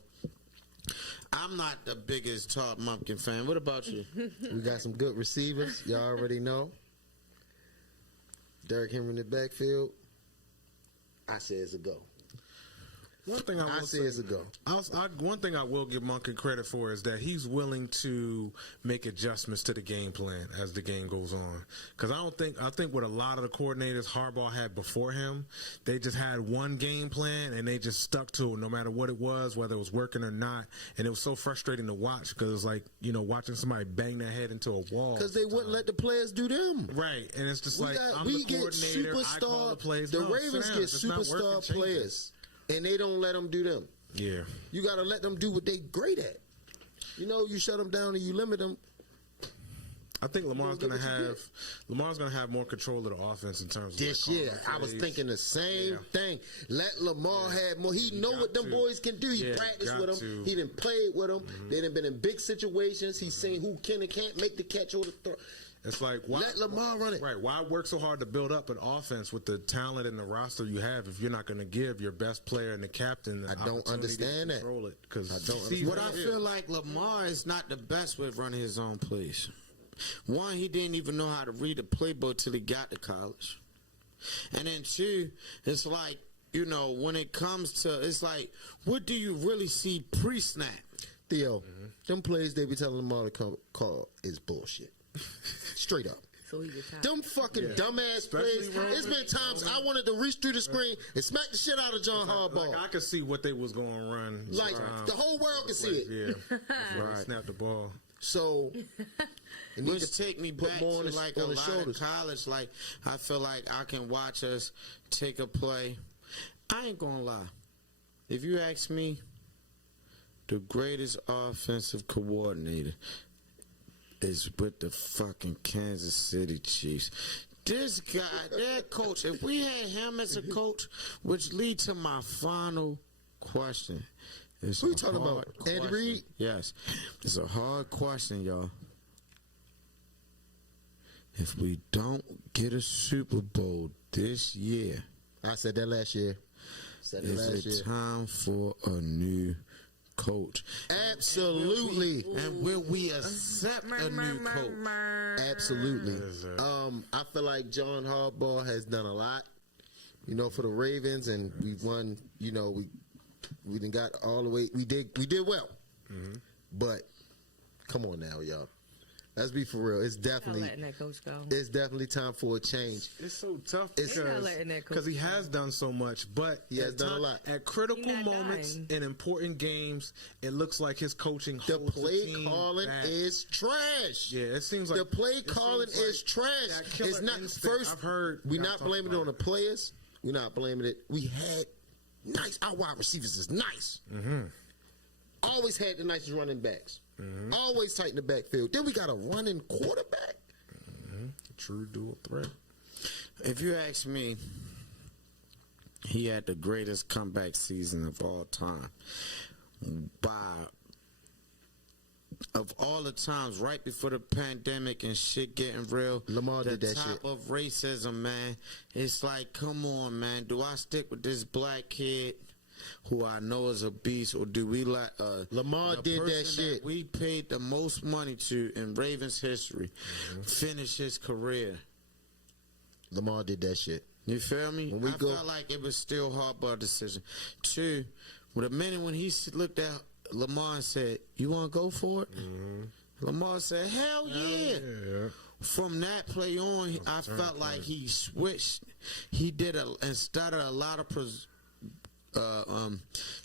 I'm not the biggest Todd Monken fan. What about you? We got some good receivers. Y'all already know. Derrick Henry in the backfield. I say it's a go. One thing I will say is a go. One thing I will give Monken credit for is that he's willing to make adjustments to the game plan as the game goes on. Because I think what a lot of the coordinators Harbaugh had before him, they just had one game plan and they just stuck to it no matter what it was, whether it was working or not. And it was so frustrating to watch because it's like, you know, watching somebody bang their head into a wall. Because they wouldn't let the players do them. Right. And it's just I'm we the get coordinator, I call the plays. The Ravens get superstar players. And they don't let them do them. Yeah. You got to let them do what they great at. You know, you shut them down and you limit them. I think Lamar's going to have more control of the offense in terms of this year. I was thinking the same thing. Let Lamar have more. He know what them boys can do. He practiced with them. He done played with them. They done been in big situations. He's seen who can and can't make the catch or the throw. It's like, why, let Lamar run it. Right. Why work so hard to build up an offense with the talent and the roster you have if you're not going to give your best player and the captain the I don't understand that. Because what I feel like Lamar is not the best with running his own plays. One, he didn't even know how to read the playbook till he got to college. And then two, it's like, you know, when it comes to, it's like, what do you really see pre-snap? Theo, them plays they be telling Lamar to call is bullshit. Straight up. So he them fucking dumbass plays. It's been times I wanted to reach through the screen and smack the shit out of John Harbaugh. Like I could see what they was going to run. Like the whole world can see it. Yeah. Right. Snap the ball. So, which take me back to like a lot shoulders. of college. Like I feel like I can watch us take a play. I ain't gonna lie. If you ask me, the greatest offensive coordinator is with the fucking Kansas City Chiefs. This guy, their coach, if we had him as a coach, which lead to my final question. Who you talking about? Andy Reid? Yes. It's a hard question, y'all. If we don't get a Super Bowl this year. I said that last year. Is it time for a new coach? Absolutely. And will we accept a new coach? Absolutely. I feel like John Harbaugh has done a lot, you know, for the Ravens, and we've won, you know, we done got all the way. We did well. But come on now, y'all. Let's be for real. It's definitely letting that coach go. It's definitely time for a change. It's so tough because he has done so much, but he has done a lot. At critical moments in important games, it looks like his coaching the holds play the team calling back. is trash. Yeah, it seems like the play calling is trash. It's not first. We're not blaming it on the players. We're not blaming it. We had nice. Our wide receivers is nice. Always had the nicest running backs. Always tight in the backfield. Then we got a running quarterback. True dual threat. If you ask me, he had the greatest comeback season of all time. Of all the times, right before the pandemic and shit getting real, Lamar did that shit. The top of racism, man. It's like, come on, man. Do I stick with this black kid who I know is a beast, or do we let Lamar did that shit? We paid the most money to in Ravens history finish his career. Lamar did that shit. You feel me? I felt like it was still Harbaugh decision. Two, with a minute when he looked at Lamar and said, "You want to go for it?" Lamar said, "Hell yeah!" From that play on, I felt like he switched. He did instead of a lot of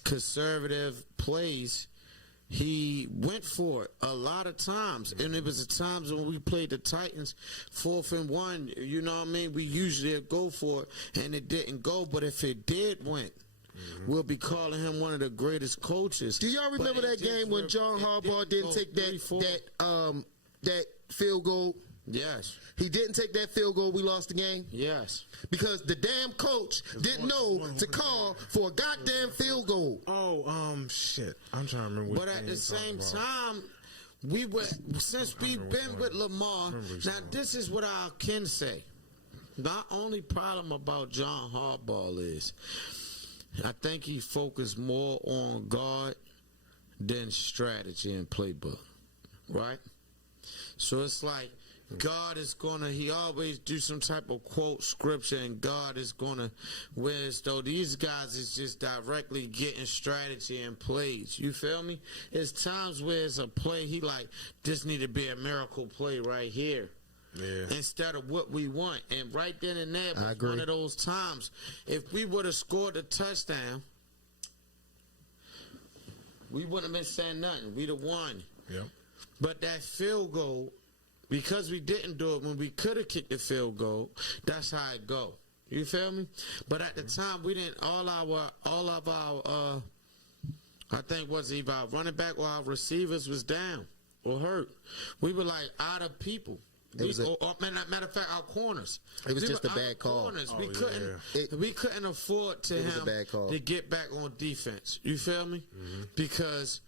conservative plays, he went for it a lot of times. And it was the times when we played the Titans 4th and 1, you know what I mean, we usually go for it and it didn't go, but if it did win, we'll be calling him one of the greatest coaches. Do y'all remember that game when John Harbaugh didn't take that field goal? Yes. He didn't take that field goal. We lost the game. Yes. Because the damn coach didn't know to call for a goddamn field goal. Shit. I'm trying to remember. But at the same time, since we've been with Lamar, now this is what I can say. The only problem about John Harbaugh is I think he focused more on guard than strategy and playbook. Right? So it's like, God is gonna, he always do some type of quote scripture, and God is gonna, whereas though these guys is just directly getting strategy and plays. You feel me? It's times where it's a play, he like, this need to be a miracle play right here. Yeah. Instead of what we want. And right then and there was agree. one of those times. If we would have scored a touchdown, we wouldn't have been saying nothing. We'd have won. Yep. But that field goal, because we didn't do it when we could have kicked the field goal, that's how it go. You feel me? But at the time, we didn't, all of our, I think was either our running back or our receivers was down or hurt. We were like out of people. Matter of fact, our corners. It was We just were a out bad of call. corners. Oh, We couldn't afford to It was a him bad call. to get back on defense. You feel me? Because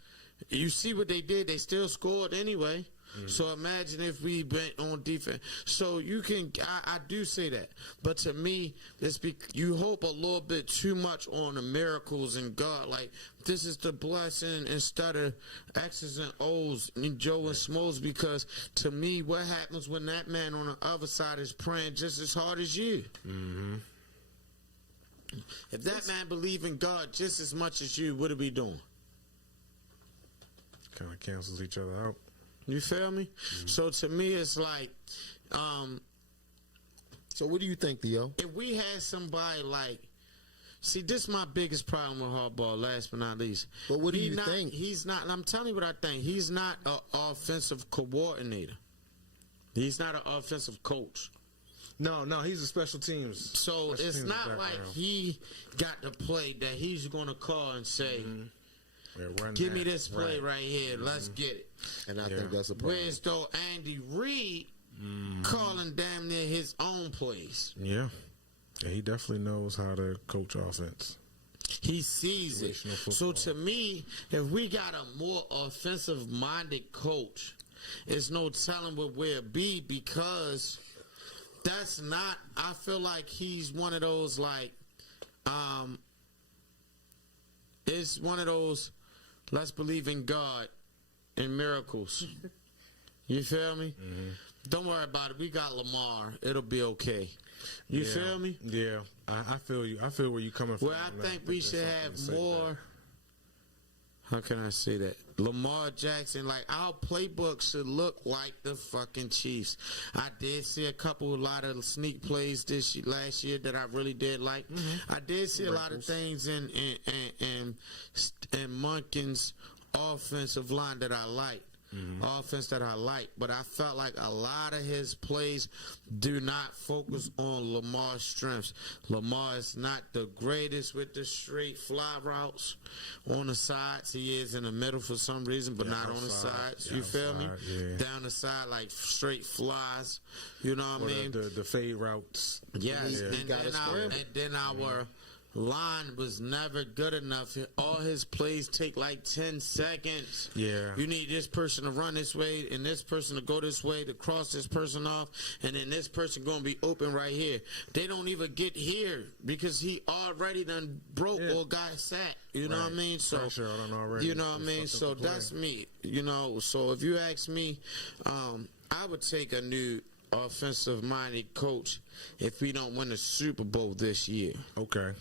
you see what they did. They still scored anyway. So imagine if we went on defense. So you can, I do say that. But to me, you hope a little bit too much on the miracles and God. Like, this is the blessing instead of X's and O's and Joe and Smos. Because to me, what happens when that man on the other side is praying just as hard as you? If that man believe in God just as much as you, what are we doing? Kind of cancels each other out. You feel me? So to me, it's like, So what do you think, Theo? if we had somebody like, see, this is my biggest problem with Harbaugh, last but not least. But what do you think? He's not, and I'm telling you what I think. He's not an offensive coordinator. He's not an offensive coach. No, he's a special teams. So special it's teams not background. like he got the play that he's going to call and say, Yeah, run give me that. this play right here. Let's get it. And I think that's a problem. Whereas though Andy Reid calling damn near his own plays. Yeah. Yeah, he definitely knows how to coach offense. He sees it. Situational So football. to me, if we got a more offensive-minded coach, it's no telling what we'll be, because that's not, I feel like he's one of those, like, it's one of those, let's believe in God and miracles. You feel me? Don't worry about it. We got Lamar. It'll be okay. You Yeah. feel me? Yeah, I feel you. I feel where you're coming from. Well, I and think we there's should something have to say more. there. How can I say that? Lamar Jackson, like, our playbook should look like the fucking Chiefs. I did see a lot of sneak plays last year that I really did like. I did see a lot of things in Monken's offensive line that I like. Offense that I like, but I felt like a lot of his plays do not focus on Lamar's strengths. Lamar is not the greatest with the straight fly routes on the sides. He is in the middle for some reason, but not on the sides. You feel me? Yeah. Down the side, like straight flies. You know what I mean? The fade routes. Yes, Yeah. and then our line was never good enough. All his plays take like 10 seconds. Yeah. You need this person to run this way and this person to go this way to cross this person off, and then this person going to be open right here. They don't even get here because he already done broke or got sacked. You know what I mean? So, Pressure on already. you know what I mean? So that's me. You know, so if you ask me, I would take a new offensive-minded coach if we don't win the Super Bowl this year. Okay.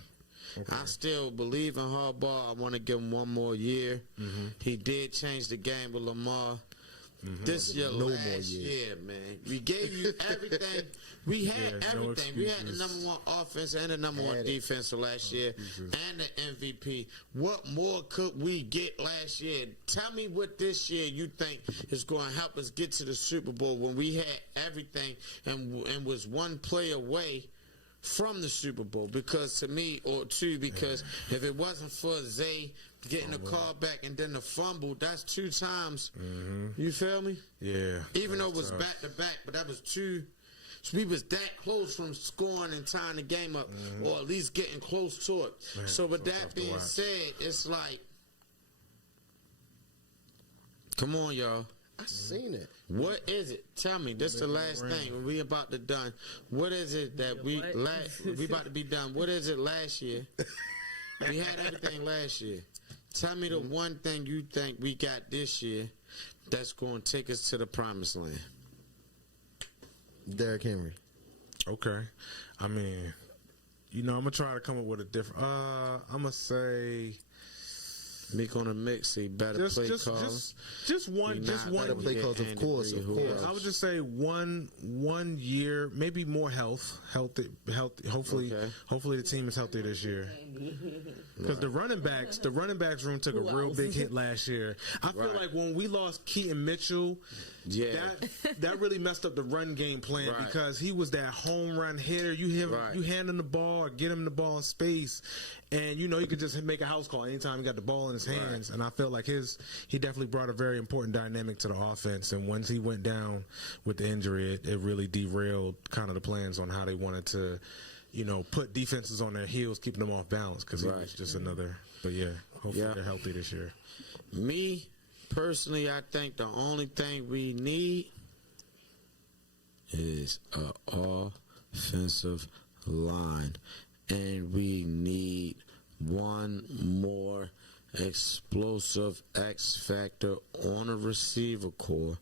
I still believe in Harbaugh. I want to give him one more year. He did change the game with Lamar. This year, last year, man, we gave you everything. We had no everything. We had the excuses. number one offense and the number one defense last year, and the MVP. What more could we get last year? Tell me what this year you think is going to help us get to the Super Bowl when we had everything and was one play away from the Super Bowl. Because to me, or two, because if it wasn't for Zay getting the call back and then the fumble, that's 2 times. You feel me? Yeah. Even though it was back to back, but that was 2. So we was that close from scoring and tying the game up, or at least getting close to it. Man, so with so that tough to being watch. said, it's like, come on, y'all. I seen it. What is it? Tell me. This is the last thing. We about to done. What is it that we about to be done? What is it last year? We had everything last year. Tell me the one thing you think we got this year that's going to take us to the promised land. Derrick Henry. Okay. I mean, I'm gonna try to come up with a different. I'm gonna say Meek on the mix, see better play calls. Just one Better play calls, of course. I would just say one year, maybe more healthy. Hopefully, hopefully the team is healthy this year. Because the running backs room took a real big hit last year. I feel like when we lost Keaton Mitchell, that really messed up the run game plan because he was that home run hitter. You hand him the ball or get him the ball in space, and he could just make a house call anytime he got the ball in his hands. And I felt like he definitely brought a very important dynamic to the offense. And once he went down with the injury, it really derailed kind of the plans on how they wanted to, put defenses on their heels, keeping them off balance because he was just another. But hopefully they're healthy this year. Me personally, I think the only thing we need is an offensive line, and we need one more explosive X factor on a receiver core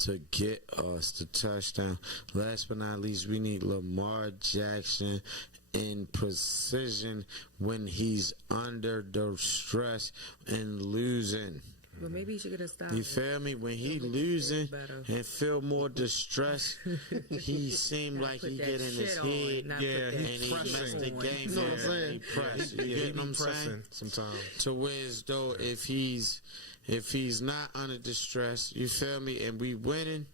to get us the touchdown. Last but not least, we need Lamar Jackson in precision when he's under the stress and losing. But maybe he should get a stop. You feel me? When he losing and feel more distressed, he seem like he get in his head and he mess the game. You know what I'm saying? He press. You get what I'm saying? Sometimes. To whereas though, if he's not under distress, you feel me? And we winning,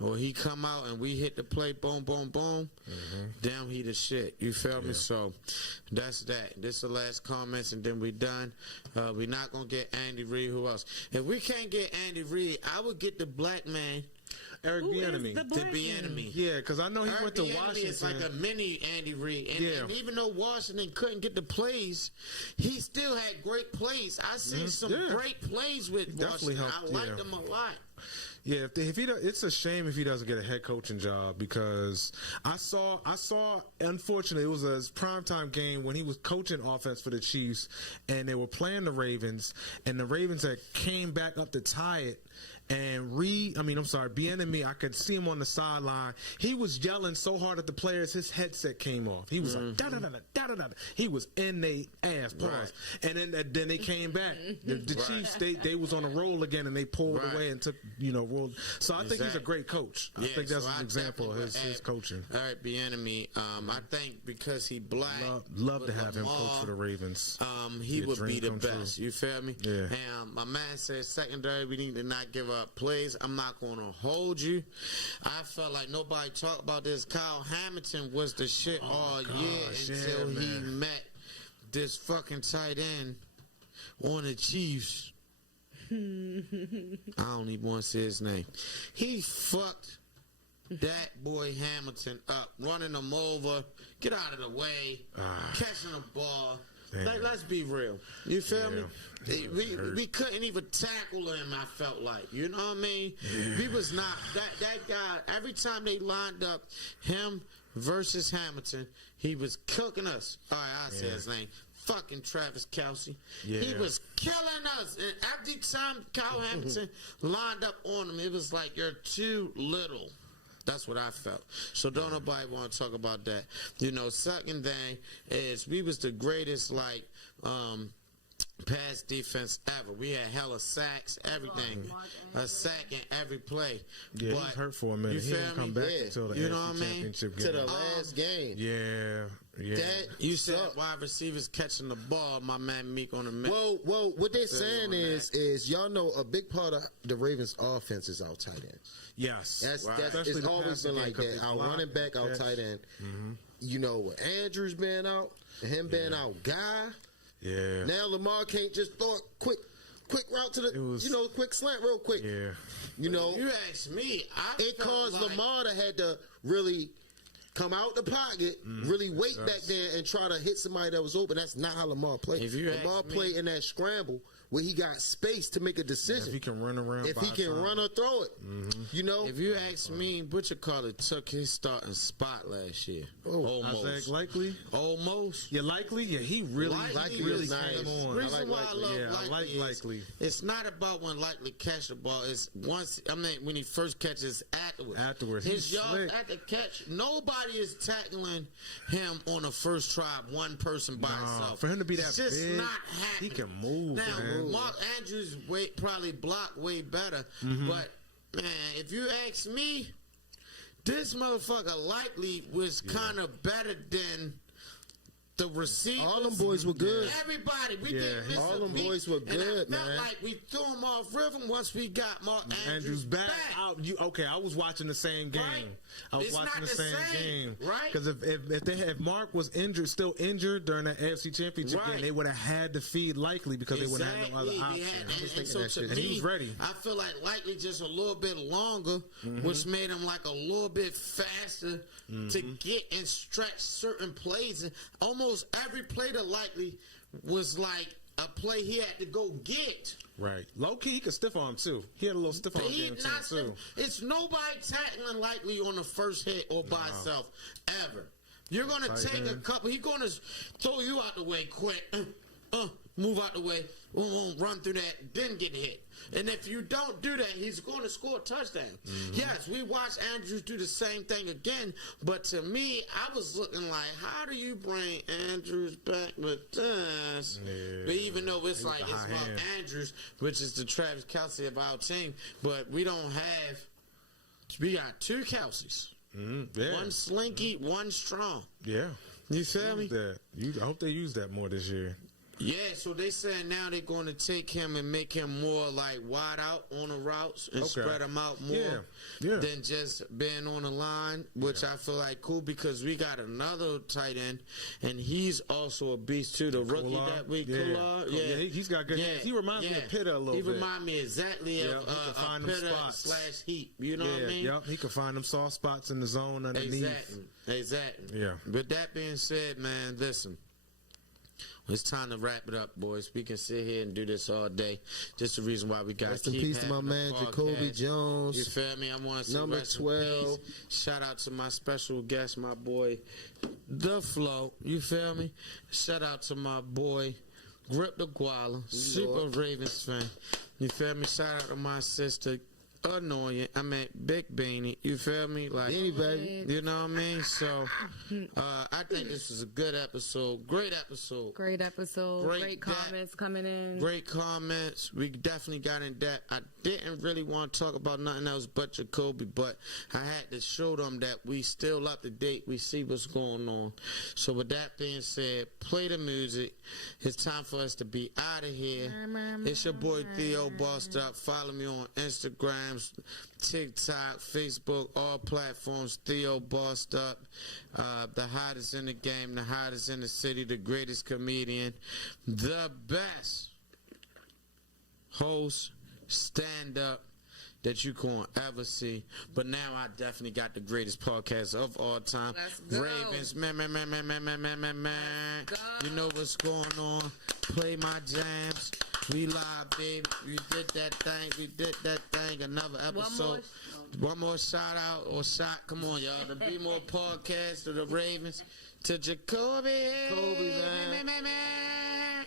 or he come out and we hit the play, boom, boom, boom, damn, he the shit. You feel me? So that's that. This is the last comments, and then we done. We not gonna get Andy Reid. Who else? If we can't get Andy Reid, I would get the black man, Eric Bieniemy. The Bieniemy. Yeah, because I know he went to Washington. It's like a mini Andy Reid. And even though Washington couldn't get the plays, he still had great plays. I seen some great plays with Washington. I liked him a lot. Yeah, if he it's a shame if he doesn't get a head coaching job because I saw unfortunately it was a primetime game when he was coaching offense for the Chiefs and they were playing the Ravens and the Ravens had came back up to tie it. And Bieniemy, I could see him on the sideline. He was yelling so hard at the players, his headset came off. He was like, da-da-da-da-da-da-da. He was in their ass, pause. And then they came back. The Chiefs, they was on a roll again, and they pulled away and took, rolled. So I think he's a great coach. I think that's an example of his coaching. All right, Bieniemy, I think because he black. Love to have him coach for the Ravens. He would be the best. True. You feel me? Yeah. And my man says secondary, we need to not give up plays. I'm not going to hold you. I felt like nobody talked about this. Kyle Hamilton was the shit all year until he met this fucking tight end on the Chiefs. I don't even want to say his name. He fucked that boy Hamilton up, running him over, get out of the way, catching the ball. Like, let's be real. You feel me? We couldn't even tackle him, I felt like. You know what I mean? We was not that guy. Every time they lined up him versus Hamilton, he was cooking us. All right, I say his name. Fucking Travis Kelce. Yeah. He was killing us. And every time Kyle Hamilton lined up on him, it was like, you're too little. That's what I felt. So don't nobody want to talk about that. Second thing is we was the greatest, pass defense ever. We had hella sacks, everything. A sack in every play. Yeah, but he was hurt for a minute. He didn't come back until the AFC Championship game. To the last game. Yeah. That you said wide receivers catching the ball, my man Meek on the middle. Well, what they're saying is y'all know a big part of the Ravens' offense is our tight ends. Yes. It's always been like that. Our running back, our tight end. With Andrews being out, and him being our guy. Yeah. Now Lamar can't just throw a quick route to the, quick slant real quick. Yeah. You asked me. It caused Lamar to had to really come out the pocket, really wait back there and try to hit somebody that was open. That's not how Lamar played. Lamar played in that scramble where he got space to make a decision. If he can run around, if he can run or throw it, you know. If you ask me, Butcher Carter took his starting spot last year. Almost. Isaac Likely? Almost. Yeah, Likely? Yeah, he really Likely is nice. came on. Reason why I love Yeah, I like Likely Likely. It's not about when Likely catch the ball. It's when he first catches afterwards. He's His yards slick. at the catch. Nobody is tackling him on the first try. One person by himself. For him to be that it's just big, not happening. he can move. Now, Man. Mark Andrews probably block way better, but man, if you ask me, this motherfucker Likely was kind of better than the receivers. All them boys were good. Everybody, we didn't miss all a them beat, boys were good, and I felt man. like we threw him off rhythm once we got Mark Andrews back. I was watching the same game. Right? I was It's watching not the the same game, right? Because if Mark was still injured during the AFC Championship game, they would have had to feed Likely because they wouldn't have no other option. And so to and me, he was ready. I feel like Likely just a little bit longer, which made him like a little bit faster to get and stretch certain plays. And almost every play to Likely was like a play he had to go get. Right. Low key, he could stiff arm too. He had a little stiff arm game too. It's nobody tackling Likely on the first hit or by himself ever. You're gonna take a couple. He's gonna throw you out the way quick. Move out the way. Won't run through that. Then get hit. And if you don't do that, he's going to score a touchdown. Yes, we watched Andrews do the same thing again. But to me, I was looking like, how do you bring Andrews back with this? Yeah. But even though it's like it's high about hand. Andrews, which is the Travis Kelce of our team, but we don't have. We got two Kelces. Yeah. One slinky, one strong. Yeah. You feel me? I hope they use that more this year. Yeah, so they saying now they're going to take him and make him more like wide out on the routes and spread him out more than just being on the line, which I feel like cool because we got another tight end and he's also a beast too. The rookie that we he's got good. He reminds me of Pitta a little bit. He reminds me exactly of Pitta / Heat. You know what I mean? Yep, he can find them soft spots in the zone underneath. Exactly. Yeah. With that being said, man, listen. It's time to wrap it up, boys. We can sit here and do this all day. Just the reason why we got to keep in peace to my man, Jacoby Jones. You feel me? I want to say number rest in 12. peace. Shout out to my special guest, my boy, the F.L.O. You feel me? Shout out to my boy, Grip the Gwalla, super Ravens fan. You feel me? Shout out to my sister, Big Beani. You feel me? Like, Beani, baby. You know what I mean? So, I think this was a good episode. Great episode. Great episode. Great comments coming in. Great comments. We definitely got in depth. I didn't really want to talk about nothing else but Jacoby, but I had to show them that we still up to date. We see what's going on. So with that being said, play the music. It's time for us to be out of here. It's your boy Theo Bossed Up. Follow me on Instagram, TikTok, Facebook, all platforms. Theo Bossed Up, the hottest in the game, the hottest in the city, the greatest comedian, the best host, stand up that you can ever see. But now I definitely got the greatest podcast of all time. Let's go. Ravens, man. You know what's going on. Play my jams. We live, baby. We did that thing. Another episode. One more shout out or shot. Come on, y'all. The BMore podcast to the Ravens. To Jacoby. Man.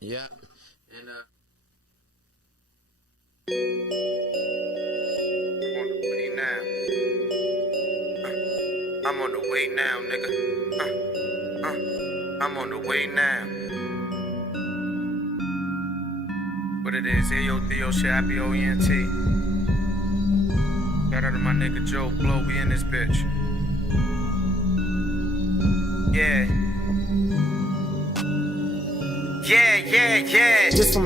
Yep. And I'm on the way now, nigga. I'm on the way now. What it is, Theo, shit, IBOENT. Shout out to my nigga Joe Blow, we in this bitch. Yeah. Just from